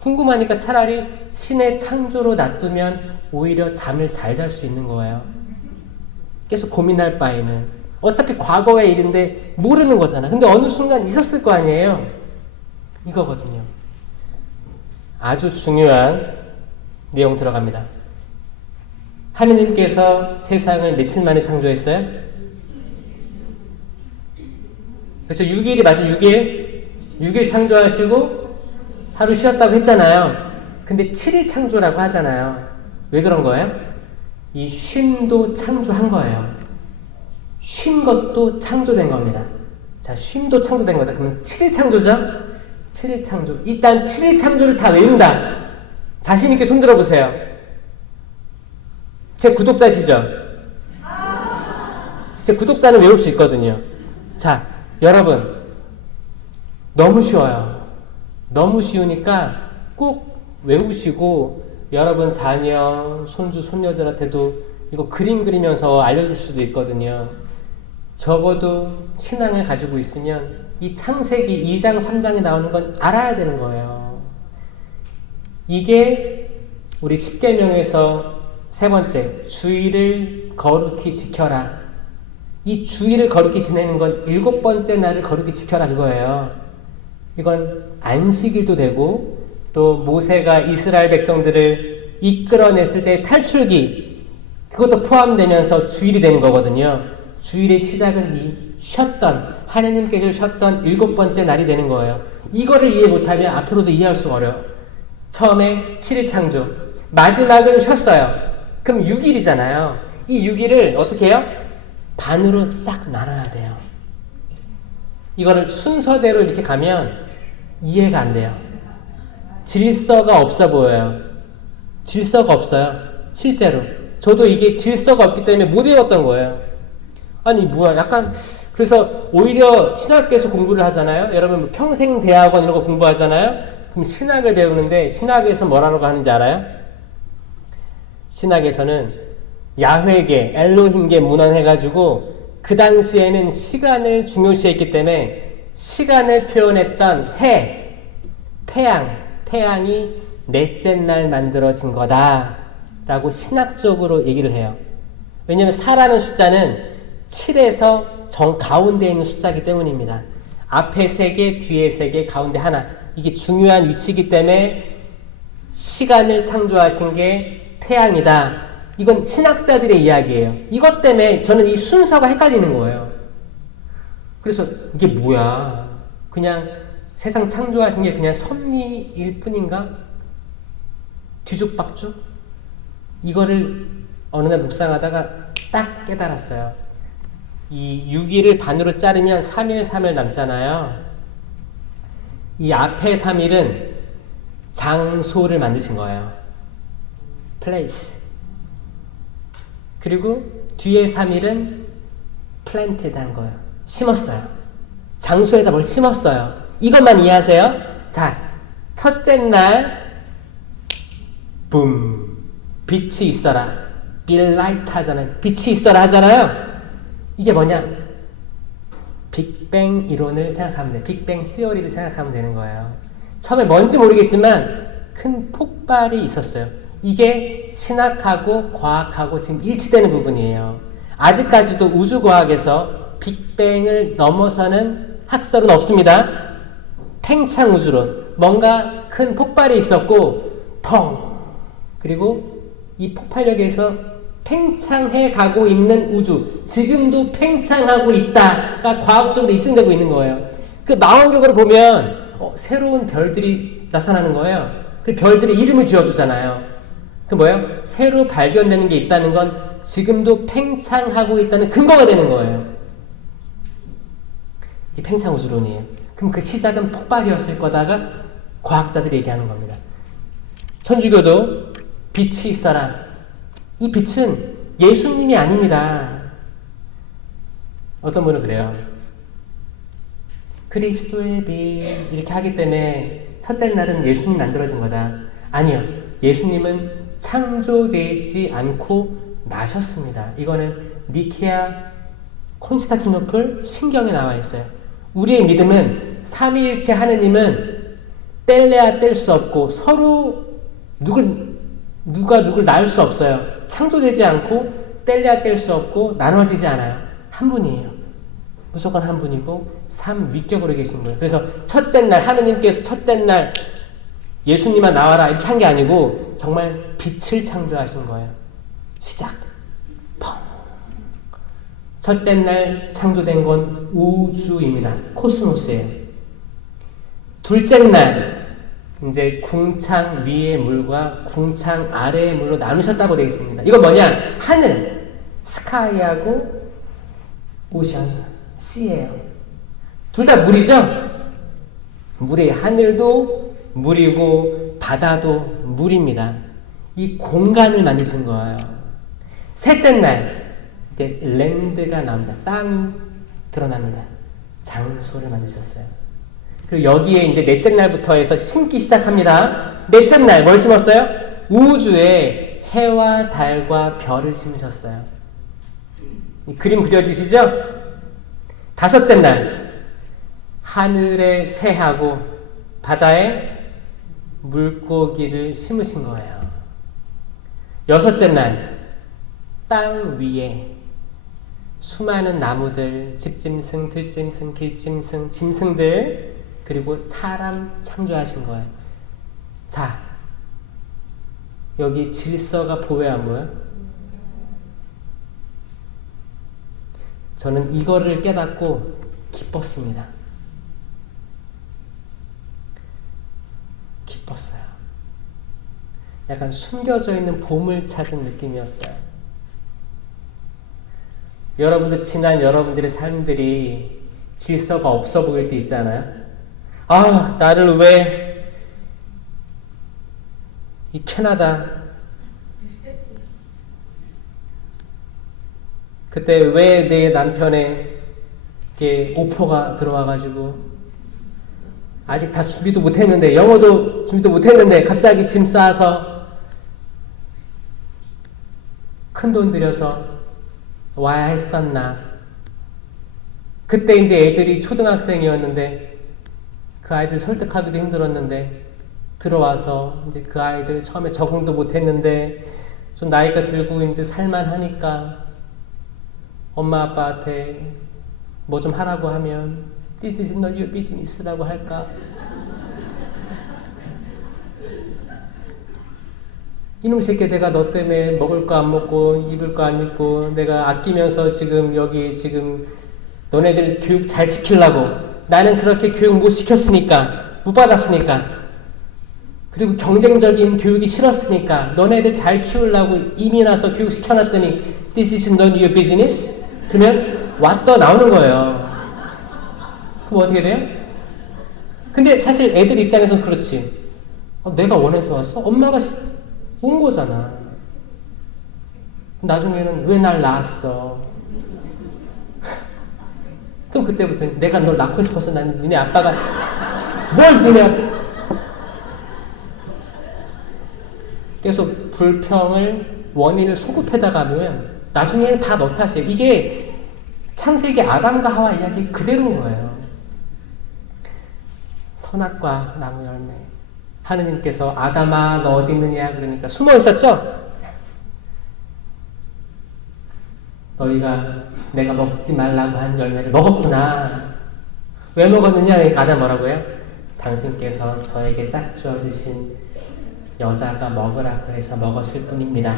궁금하니까 차라리 신의 창조로 놔두면 오히려 잠을 잘 잘 수 있는 거예요. 계속 고민할 바에는 어차피 과거의 일인데 모르는 거잖아. 근데 어느 순간 있었을 거 아니에요. 이거거든요. 아주 중요한 내용 들어갑니다. 하느님께서 세상을 며칠 만에 창조했어요? 그래서 6일이 맞죠? 6일 창조하시고 하루 쉬었다고 했잖아요. 근데 7일 창조라고 하잖아요. 왜 그런 거예요? 이 쉼도 창조한 거예요. 쉰 것도 창조된 겁니다. 자, 쉼도 창조된 거다. 그러면 7일 창조죠? 7일 창조. 일단 7일 창조를 다 외운다. 자신 있게 손 들어보세요. 제 구독자시죠? 진짜 구독자는 외울 수 있거든요. 자, 여러분 너무 쉬워요. 너무 쉬우니까 꼭 외우시고 여러분 자녀, 손주, 손녀들한테도 이거 그림 그리면서 알려줄 수도 있거든요. 적어도 신앙을 가지고 있으면 이 창세기 2장, 3장에 나오는 건 알아야 되는 거예요. 이게 우리 10계명에서 세 번째, 주의를 거룩히 지켜라. 이 주의를 거룩히 지내는 건 7번째 날을 거룩히 지켜라 그거예요. 이건 안식일도 되고 또 모세가 이스라엘 백성들을 이끌어냈을 때 탈출기 그것도 포함되면서 주일이 되는 거거든요. 주일의 시작은 이 쉬었던 하느님께서 쉬었던 7번째 날이 되는 거예요. 이거를 이해 못하면 앞으로도 이해할 수가 어려워요. 처음에 7일 창조, 마지막은 쉬었어요. 그럼 6일이잖아요. 이 6일을 어떻게 해요? 반으로 싹 나눠야 돼요. 이거를 순서대로 이렇게 가면 이해가 안 돼요. 질서가 없어 보여요. 질서가 없어요. 실제로. 저도 이게 질서가 없기 때문에 못 외웠던 거예요. 아니 뭐야 약간 그래서 오히려 신학에서 공부를 하잖아요. 여러분 평생대학원 이런 거 공부하잖아요. 그럼 신학을 배우는데 신학에서 뭐라고 하는지 알아요? 신학에서는 야훼계, 엘로힘계 문헌해가지고 그 당시에는 시간을 중요시했기 때문에 시간을 표현했던 해, 태양이 넷째 날 만들어진 거다라고 신학적으로 얘기를 해요. 왜냐하면 4라는 숫자는 7에서 정 가운데에 있는 숫자이기 때문입니다. 앞에 3개, 뒤에 3개, 가운데 하나. 이게 중요한 위치이기 때문에 시간을 창조하신 게 태양이다. 이건 신학자들의 이야기예요. 이것 때문에 저는 이 순서가 헷갈리는 거예요. 그래서 이게 뭐야? 그냥 세상 창조하신 게 그냥 섭리일 뿐인가? 뒤죽박죽? 이거를 어느 날 묵상하다가 딱 깨달았어요. 이 6일을 반으로 자르면 3일, 3일 남잖아요. 이 앞에 3일은 장소를 만드신 거예요. place. 그리고 뒤에 3일은 planted 한 거예요. 심었어요. 장소에다 뭘 심었어요. 이것만 이해하세요. 자, 첫째 날 붐, 빛이 있어라. Be light 하잖아요. 빛이 있어라 하잖아요. 이게 뭐냐? 빅뱅 이론을 생각하면 돼요. 빅뱅 시어리를 생각하면 되는 거예요. 처음에 뭔지 모르겠지만 큰 폭발이 있었어요. 이게 신학하고 과학하고 지금 일치되는 부분이에요. 아직까지도 우주과학에서 빅뱅을 넘어서는 학설은 없습니다. 팽창 우주론. 뭔가 큰 폭발이 있었고 펑! 그리고 이 폭발력에서 팽창해 가고 있는 우주, 지금도 팽창하고 있다가 과학적으로 입증되고 있는 거예요. 그 망원경으로 보면 새로운 별들이 나타나는 거예요. 그 별들이 이름을 지어주잖아요. 그 뭐예요? 새로 발견되는 게 있다는 건 지금도 팽창하고 있다는 근거가 되는 거예요. 이게 팽창우주론이에요. 그럼 그 시작은 폭발이었을 거다가 과학자들이 얘기하는 겁니다. 천주교도 빛이 있어라. 이 빛은 예수님이 아닙니다. 어떤 분은 그래요. 그리스도의 빛 이렇게 하기 때문에 첫째 날은 예수님 만들어진 거다. 아니요. 예수님은 창조되지 않고 나셨습니다. 이거는 니케아 콘스탄티노플 신경에 나와 있어요. 우리의 믿음은 삼위일체 하느님은 뗄래야 뗄 수 없고 서로 누가 누굴 낳을 수 없어요. 창조되지 않고 뗄래야 뗄 수 없고 나눠지지 않아요. 한 분이에요. 무조건 한 분이고 삼위격으로 계신 거예요. 그래서 첫째 날 하느님께서 첫째 날 예수님아 나와라 이렇게 한 게 아니고 정말 빛을 창조하신 거예요. 시작. 펑. 첫째 날 창조된 건 우주입니다. 코스모스예요. 둘째 날 이제 궁창 위의 물과 궁창 아래의 물로 나누셨다고 되어 있습니다. 이건 뭐냐? 하늘, 스카이하고 오션, 씨예요. 둘 다 물이죠? 물이 하늘도 물이고 바다도 물입니다. 이 공간을 만드신 거예요. 셋째 날 이제 랜드가 나옵니다. 땅이 드러납니다. 장소를 만드셨어요. 그리고 여기에 이제 넷째 날부터 해서 심기 시작합니다. 넷째 날 뭘 심었어요? 우주에 해와 달과 별을 심으셨어요. 이 그림 그려지시죠? 다섯째 날 하늘에 새하고 바다에 물고기를 심으신 거예요. 여섯째 날 땅 위에 수많은 나무들, 집짐승, 들짐승, 길짐승, 짐승들 그리고 사람 창조하신 거예요. 자, 여기 질서가 보여요, 안 보여요? 저는 이거를 깨닫고 기뻤습니다. 기뻤어요. 약간 숨겨져 있는 보물 찾은 느낌이었어요. 여러분도 지난 여러분들의 삶들이 질서가 없어 보일 때 있잖아요. 아, 나를 왜 이 캐나다 그때 왜 내 남편에게 오퍼가 들어와가지고 아직 다 준비도 못했는데 영어도 준비도 못했는데 갑자기 짐 싸서 큰 돈 들여서 와야 했었나. 그때 이제 애들이 초등학생이었는데 그 아이들 설득하기도 힘들었는데 들어와서 이제 그 아이들 처음에 적응도 못했는데 좀 나이가 들고 이제 살만하니까 엄마 아빠한테 뭐 좀 하라고 하면 This is not your business라고 할까? 이놈 새끼 내가 너 때문에 먹을 거 안 먹고 입을 거 안 입고 내가 아끼면서 지금 여기 지금 너네들 교육 잘 시키려고 나는 그렇게 교육 못 시켰으니까 못 받았으니까 그리고 경쟁적인 교육이 싫었으니까 너네들 잘 키우려고 이민 와서 교육 시켜놨더니 This is not your business? 그러면 왓더 나오는 거예요. 그럼 어떻게 돼요? 근데 사실 애들 입장에서는 그렇지. 내가 원해서 왔어? 엄마가 온 거잖아. 나중에는 왜 날 낳았어? 그럼 그때부터 내가 널 낳고 싶어서 난 니네 아빠가 뭘 니네 계속 불평을 원인을 소급해다 가면 나중에는 다 너 탓이에요. 이게 창세기 아담과 하와 이야기 그대로인 거예요. 선악과 나무 열매. 하느님께서 아담아 너 어디 있느냐 그러니까 숨어 있었죠? 너희가 내가 먹지 말라고 한 열매를 먹었구나. 왜 먹었느냐? 그러니까 아담 뭐라고 해요? 당신께서 저에게 짝주어 주신 여자가 먹으라고 해서 먹었을 뿐입니다.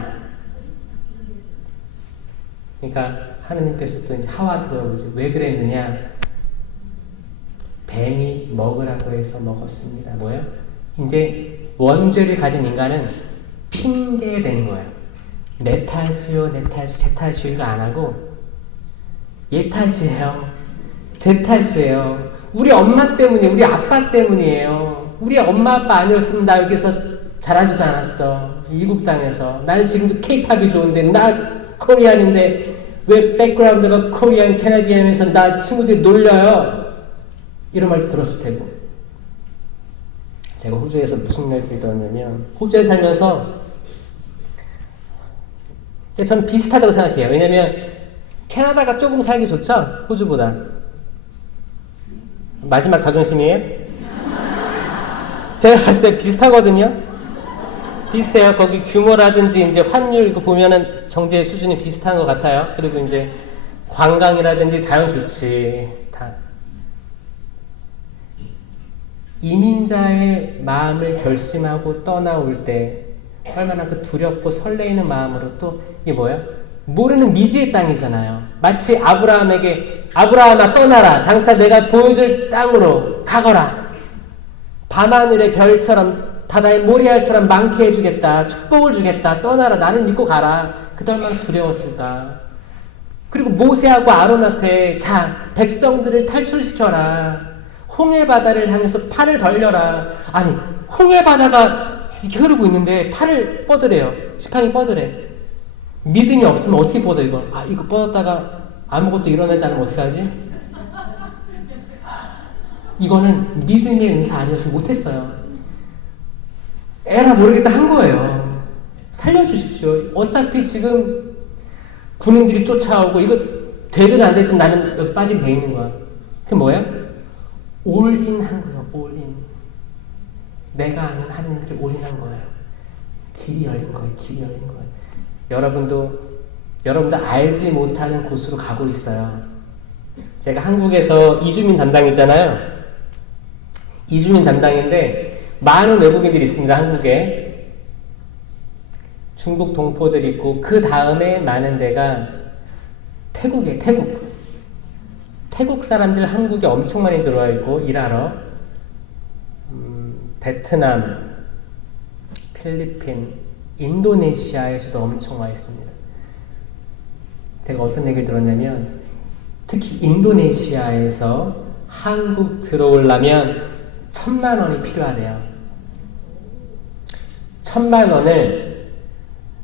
그러니까 하느님께서 또 이제 하와도 물어보죠. 왜 그랬느냐? 뱀이 먹으라고 해서 먹었습니다. 뭐예요? 이제 원죄를 가진 인간은 핑계 대는 거예요. 내 탓이요, 내 탓이 제 탓이요 이거 안 하고 얘 탓이에요. 제 탓이에요. 우리 엄마 때문에, 우리 아빠 때문이에요. 우리 엄마 아빠 아니었으면 나 여기서 자라주지 않았어. 이국 땅에서. 나는 지금도 케이팝이 좋은데 나 코리안인데 왜 백그라운드가 코리안 캐나디안에서 나 친구들이 놀려요. 이런 말도 들었을 테고. 제가 호주에서 무슨 얘기를 들었냐면 호주에 살면서 저는 비슷하다고 생각해요. 왜냐면 캐나다가 조금 살기 좋죠? 호주보다. 마지막 자존심이에요? 제가 봤을 때 비슷하거든요? 비슷해요. 거기 규모라든지 이제 환율 이거 보면은 경제 수준이 비슷한 것 같아요. 그리고 이제 관광이라든지 자연 좋지. 다. 이민자의 마음을 결심하고 떠나올 때 얼마나 그 두렵고 설레이는 마음으로 또 이게 뭐야? 모르는 미지의 땅이잖아요. 마치 아브라함에게 아브라함아 떠나라. 장차 내가 보여줄 땅으로 가거라. 밤하늘의 별처럼 바다의 모래알처럼 많게 해주겠다. 축복을 주겠다. 떠나라. 나를 믿고 가라. 그때 얼마나 두려웠을까. 그리고 모세하고 아론한테 자 백성들을 탈출시켜라. 홍해바다를 향해서 팔을 벌려라. 아니 홍해바다가 이렇게 흐르고 있는데 팔을 뻗으래요. 지팡이 뻗으래. 믿음이 없으면 어떻게 뻗어 이거? 아 이거 뻗었다가 아무것도 일어나지 않으면 어떡하지? 이거는 믿음의 은사 아니어서 못했어요. 에라 모르겠다 한 거예요. 살려주십시오. 어차피 지금 군인들이 쫓아오고 이거 되든 안 되든 나는 여기 빠지게 돼 있는 거야. 그게 뭐야? 올인 한 거예요. 올인. 내가 아는 하나님께 올인한 거예요. 길이 열린 거예요. 길이 열린 거예요. 여러분도 알지 못하는 곳으로 가고 있어요. 제가 한국에서 이주민 담당이잖아요. 이주민 담당인데 많은 외국인들이 있습니다. 한국에. 중국 동포들이 있고 그 다음에 많은 데가 태국이에요. 태국 사람들 한국에 엄청 많이 들어와 있고 일하러 베트남, 필리핀, 인도네시아에서도 엄청 와 있습니다. 제가 어떤 얘기를 들었냐면 특히 인도네시아에서 한국 들어오려면 1,000만 원이 필요하대요. 1,000만 원을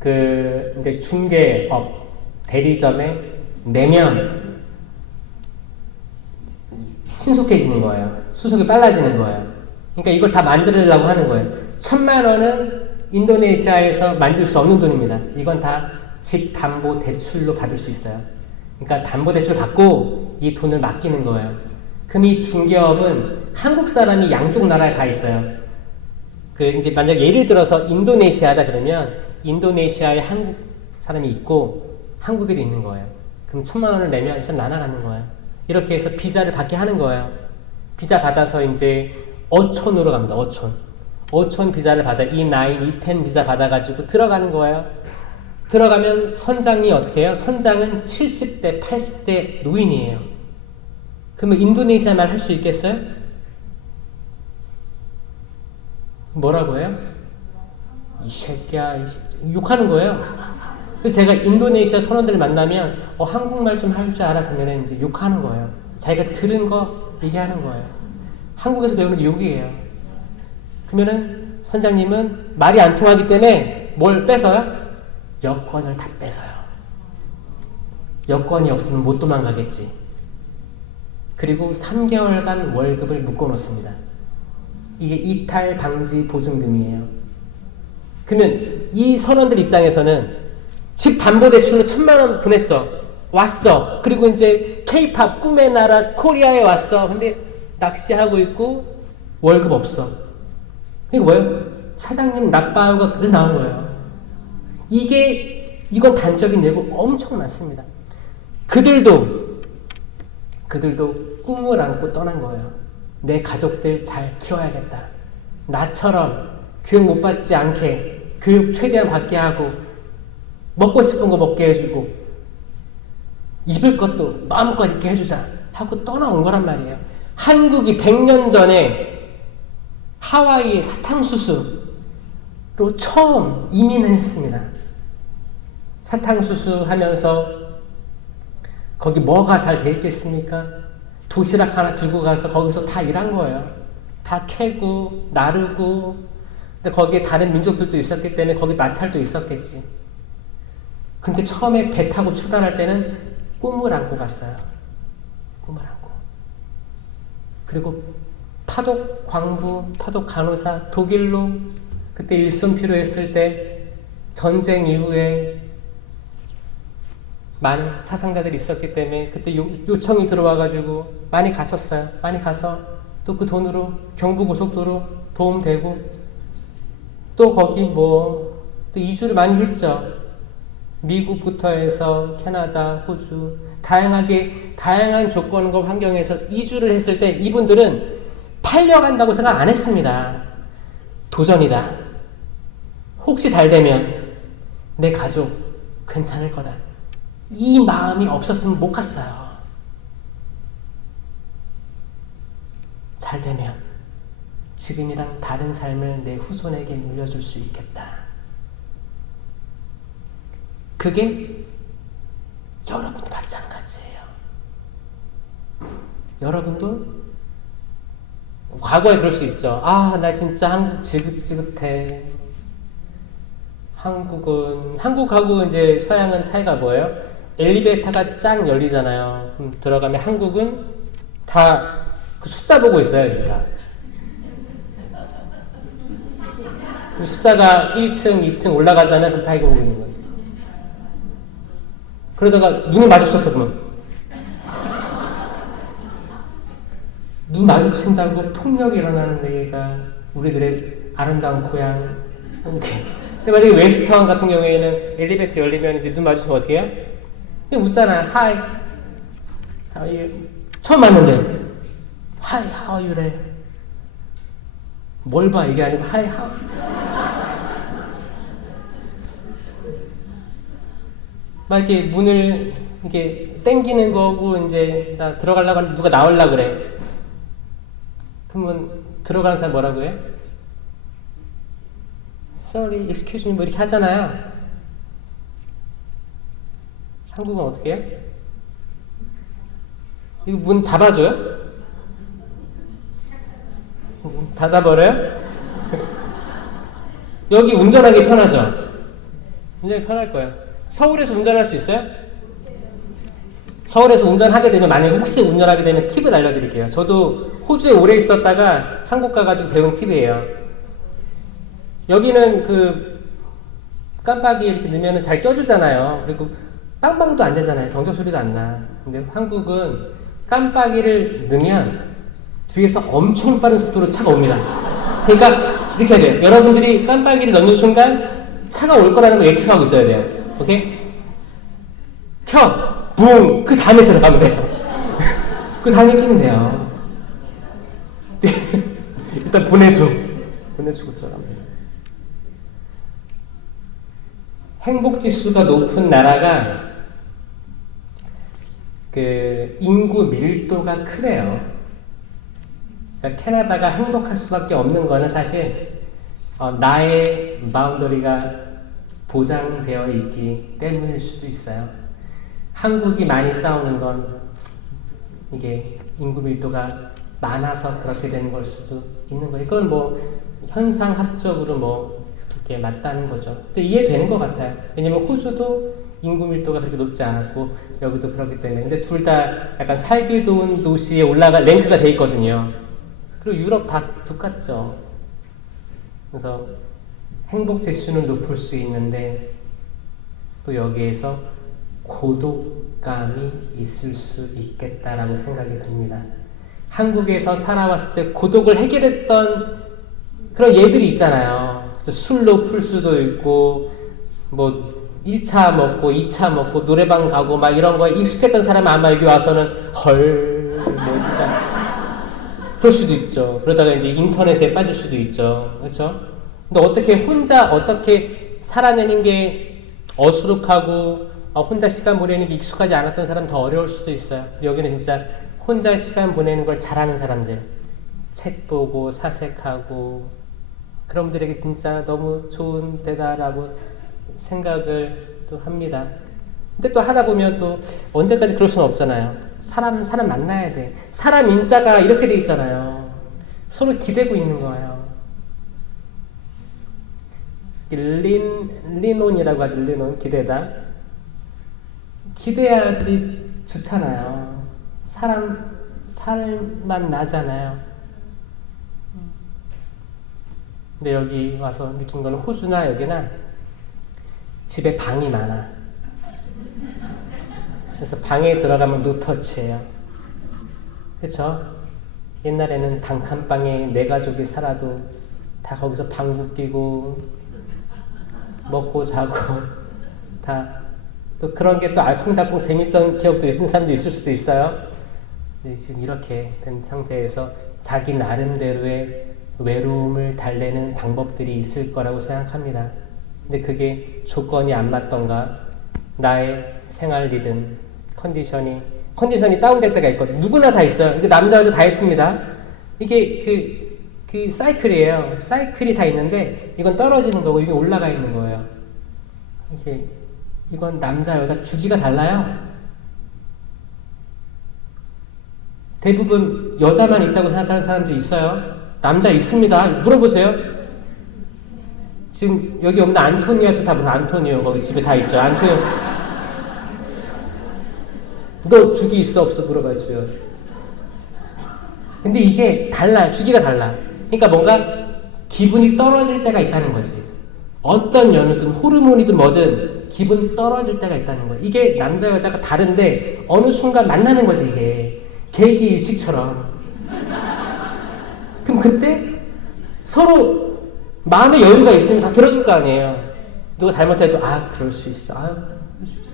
그 이제 중개업 대리점에 내면 신속해지는 거예요. 수속이 빨라지는 거예요. 그러니까 이걸 다 만들려고 하는 거예요. 1,000만 원은 인도네시아에서 만들 수 없는 돈입니다. 이건 다 집 담보 대출로 받을 수 있어요. 그러니까 담보 대출 받고 이 돈을 맡기는 거예요. 그럼 이 중개업은 한국 사람이 양쪽 나라에 다 있어요. 그 이제 만약 예를 들어서 인도네시아다 그러면 인도네시아에 한국 사람이 있고 한국에도 있는 거예요. 그럼 1,000만 원을 내면 이 사람 나눠가는 거예요. 이렇게 해서 비자를 받게 하는 거예요. 비자 받아서 이제 어촌으로 갑니다. 어촌 비자를 받아 E9, E10 비자 받아가지고 들어가는 거예요. 들어가면 선장이 어떻게 해요? 선장은 70대, 80대 노인이에요. 그러면 인도네시아 말 할 수 있겠어요? 뭐라고 해요? 이 새끼야, 욕하는 거예요. 그래서 제가 인도네시아 선원들을 만나면 한국말 좀 할 줄 알아? 그러면 이제 욕하는 거예요. 자기가 들은 거 얘기하는 거예요. 한국에서 배우는 게 욕이에요. 그러면은 선장님은 말이 안 통하기 때문에 뭘 뺏어요? 여권을 다 뺏어요. 여권이 없으면 못 도망가겠지. 그리고 3개월간 월급을 묶어놓습니다. 이게 이탈 방지 보증금이에요. 그러면 이 선원들 입장에서는 집 담보대출로 1,000만 원 보냈어. 왔어. 그리고 이제 K-팝 꿈의 나라 코리아에 왔어. 근데 낚시하고 있고 월급 없어. 이게 뭐예요? 사장님 나빠요가 그래서 나온 거예요. 이건 단적인 예고 엄청 많습니다. 그들도 꿈을 안고 떠난 거예요. 내 가족들 잘 키워야겠다. 나처럼 교육 못 받지 않게 교육 최대한 받게 하고 먹고 싶은 거 먹게 해주고 입을 것도 마음껏 입게 해주자 하고 떠나온 거란 말이에요. 한국이 100년 전에 하와이의 사탕수수 처음 이민을 했습니다. 사탕수수 하면서 거기 뭐가 잘 돼 있겠습니까? 도시락 하나 들고 가서 거기서 다 일한 거예요. 다 캐고 나르고. 근데 거기에 다른 민족들도 있었기 때문에 거기 마찰도 있었겠지. 근데 처음에 배 타고 출발할 때는 꿈을 안고 갔어요. 꿈을 안고. 그리고 파독 광부, 파독 간호사, 독일로 그때 일손 필요했을 때 전쟁 이후에 많은 사상자들이 있었기 때문에 그때 요청이 들어와가지고 많이 갔었어요. 많이 가서 또 그 돈으로 경부고속도로 도움되고 또 거기 또 이주를 많이 했죠. 미국부터 해서 캐나다, 호주 다양한 조건과 환경에서 이주를 했을 때 이분들은 팔려간다고 생각 안 했습니다. 도전이다. 혹시 잘 되면 내 가족 괜찮을 거다. 이 마음이 없었으면 못 갔어요. 잘 되면 지금이랑 다른 삶을 내 후손에게 물려줄 수 있겠다. 그게 여러분도 마찬가지예요. 여러분도 과거에 그럴 수 있죠. 나 진짜 한국 지긋지긋해. 한국하고 이제 서양은 차이가 뭐예요? 엘리베이터가 쫙 열리잖아요. 그럼 들어가면 한국은 다 그 숫자 보고 있어요, 여기 다. 그 숫자가 1층, 2층 올라가잖아요. 그럼 다 이거 보고 있는 거예요. 그러다가 눈을 마주쳤어, 그러면. 눈 마주친다고 폭력이 일어나는 데가 우리들의 아름다운 고향. 근데 만약에 웨스타운 같은 경우에는 엘리베이터 열리면 이제 눈 마주치면 어떻게 해요? 그냥 웃잖아요. 하이. 처음 봤는데. 하이, how are you래. 뭘 봐, 이게 아니고, 하이, how. 막 이렇게 문을 이렇게 땡기는 거고, 이제 나 들어가려고 하는데 누가 나오려고 그래. 그러면 들어가는 사람 뭐라고 해? Sorry, excuse me, 뭐 이렇게 하잖아요. 한국은 어떻게 해요? 이거 문 잡아줘요? 닫아버려요? 여기 운전하기 편하죠? 운전이 편할 거예요. 서울에서 운전할 수 있어요? 서울에서 운전하게 되면, 만약에 혹시 운전하게 되면 팁을 알려드릴게요. 저도 호주에 오래 있었다가 한국 가가지고 배운 팁이에요. 여기는 깜빡이 이렇게 넣으면 잘 껴주잖아요. 그리고 빵빵도 안 되잖아요. 경적 소리도 안 나. 근데 한국은 깜빡이를 넣으면 뒤에서 엄청 빠른 속도로 차가 옵니다. 그러니까 이렇게 해야 돼요. 여러분들이 깜빡이를 넣는 순간 차가 올 거라는 걸 예측하고 있어야 돼요. 오케이? 켜! 붕! 그 다음에 들어가면 돼요. 그 다음에 끼면 돼요. 일단 보내주고 들어가면 돼요. 행복지수가 높은 나라가 인구 밀도가 크네요. 그러니까 캐나다가 행복할 수밖에 없는 거는 사실 나의 바운더리가 보장되어 있기 때문일 수도 있어요. 한국이 많이 싸우는 건 이게 인구 밀도가 많아서 그렇게 되는 걸 수도 있는 거예요. 이건 현상학적으로 이렇게 맞다는 거죠. 또 이해되는 것 같아요. 왜냐면 호주도 인구 밀도가 그렇게 높지 않았고 여기도 그렇기 때문에. 근데 둘 다 약간 살기 좋은 도시에 랭크가 돼 있거든요. 그리고 유럽 다 똑같죠. 그래서 행복 지수는 높을 수 있는데 또 여기에서 고독감이 있을 수 있겠다라고 생각이 듭니다. 한국에서 살아왔을 때 고독을 해결했던 그런 예들이 있잖아요. 술로 풀 수도 있고 1차 먹고 2차 먹고 노래방 가고 막 이런 거에 익숙했던 사람은 아마 여기 와서는 그럴 수도 있죠. 그러다가 이제 인터넷에 빠질 수도 있죠. 그렇죠? 근데 어떻게 살아내는 게 어수룩하고 혼자 시간 보내는 게 익숙하지 않았던 사람 더 어려울 수도 있어요. 여기는 진짜 혼자 시간 보내는 걸 잘하는 사람들, 책 보고 사색하고 그런 분들에게 진짜 너무 좋은 데다라고 생각을 또 합니다. 근데 또 하다 보면 또 언제까지 그럴 수는 없잖아요. 사람 만나야 돼. 사람 인자가 이렇게 돼 있잖아요. 서로 기대고 있는 거예요. 리논이라고 하죠. 리논, 기대다. 기대야지 좋잖아요. 사람만 나잖아요. 근데 여기 와서 느낀 거는 호주나 여기나 집에 방이 많아. 그래서 방에 들어가면 노터치예요. 그쵸? 옛날에는 단칸방에 내 가족이 살아도 다 거기서 방구 끼고 먹고 자고 다 또 그런 게 또 알콩달콩 재밌던 기억도 있는 사람도 있을 수도 있어요. 근데 지금 이렇게 된 상태에서 자기 나름대로의 외로움을 달래는 방법들이 있을 거라고 생각합니다. 근데 그게 조건이 안 맞던가 나의 생활 리듬, 컨디션이 다운될 때가 있거든요. 누구나 다 있어요. 이거 남자 여자 다 있습니다. 이게 그 사이클이에요. 사이클이 다 있는데 이건 떨어지는 거고 이게 올라가 있는 거예요. 이건 남자 여자 주기가 달라요. 대부분 여자만 있다고 생각하는 사람도 있어요. 남자 있습니다. 물어보세요. 지금 여기 없는 안토니아도 다 무슨 안토니오 거기 집에 다 있죠. 안토니오. 너 주기 있어 없어 물어봐요 집에 와서. 근데 이게 달라요. 주기가 달라. 그러니까 뭔가 기분이 떨어질 때가 있다는 거지. 어떤 연유든 호르몬이든 뭐든 기분 떨어질 때가 있다는 거예요. 이게 남자 여자가 다른데 어느 순간 만나는 거지 이게. 계기일식처럼. 그럼 그때 서로 마음의 여유가 있으면 다 들어줄 거 아니에요. 누가 잘못해도 그럴 수 있어. 그럴 수 있어.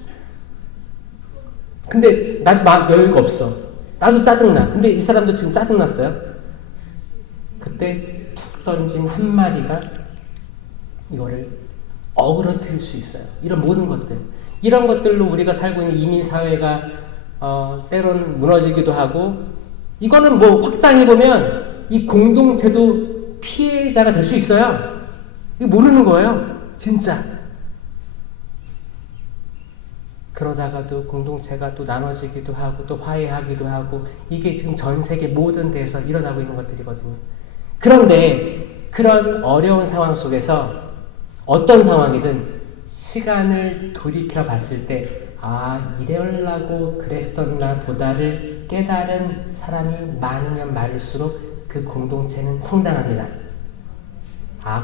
근데 나도 마음 여유가 없어. 나도 짜증나. 근데 이 사람도 지금 짜증났어요. 그때 툭 던진 한마디가 이거를 어그러뜨릴 수 있어요. 이런 모든 것들. 이런 것들로 우리가 살고 있는 이민사회가 때론 무너지기도 하고 이거는 뭐 확장해보면 이 공동체도 피해자가 될 수 있어요. 이거 모르는 거예요. 진짜. 그러다가도 공동체가 또 나눠지기도 하고 또 화해하기도 하고 이게 지금 전 세계 모든 데서 일어나고 있는 것들이거든요. 그런데 그런 어려운 상황 속에서 어떤 상황이든 시간을 돌이켜 봤을 때 이래려고 그랬었나 보다를 깨달은 사람이 많으면 많을수록 그 공동체는 성장합니다.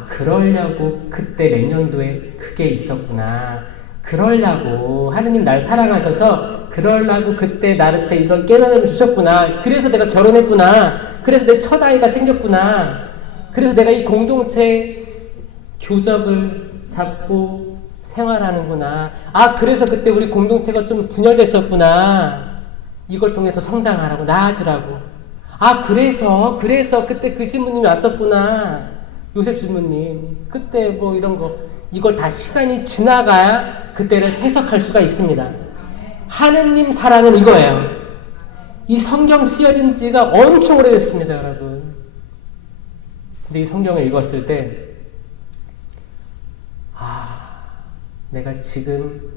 그러려고 그때 몇 년도에 그게 있었구나. 그러려고 하느님 날 사랑하셔서 그러려고 그때 나한테 이런 깨달음을 주셨구나. 그래서 내가 결혼했구나. 그래서 내 첫 아이가 생겼구나. 그래서 내가 이 공동체 교적을 잡고 생활하는구나. 그래서 그때 우리 공동체가 좀 분열됐었구나. 이걸 통해서 성장하라고, 나아지라고. 그래서 그때 그 신부님이 왔었구나. 요셉 신부님. 그때 뭐 이런 거. 이걸 다 시간이 지나가야 그때를 해석할 수가 있습니다. 하느님 사랑은 이거예요. 이 성경 쓰여진 지가 엄청 오래됐습니다, 여러분. 근데 이 성경을 읽었을 때 내가 지금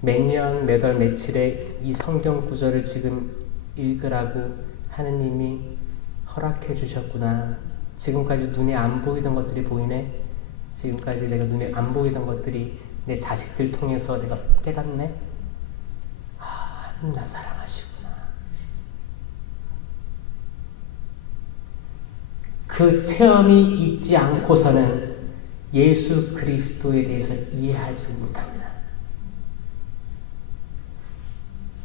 몇 년, 몇 월, 며칠에 이 성경 구절을 지금 읽으라고 하느님이 허락해 주셨구나. 지금까지 눈에 안 보이던 것들이 보이네. 지금까지 내가 눈에 안 보이던 것들이 내 자식들 통해서 내가 깨닫네. 하느님 나 사랑하시구나. 그 체험이 있지 않고서는 예수 그리스도에 대해서 이해하지 못합니다.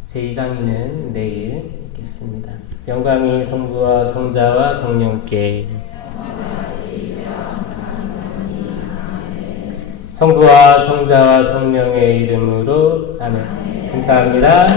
제 2강의는 내일 있겠습니다. 영광이 성부와 성자와 성령께 성부와 성자와 성령의 이름으로 아멘. 감사합니다.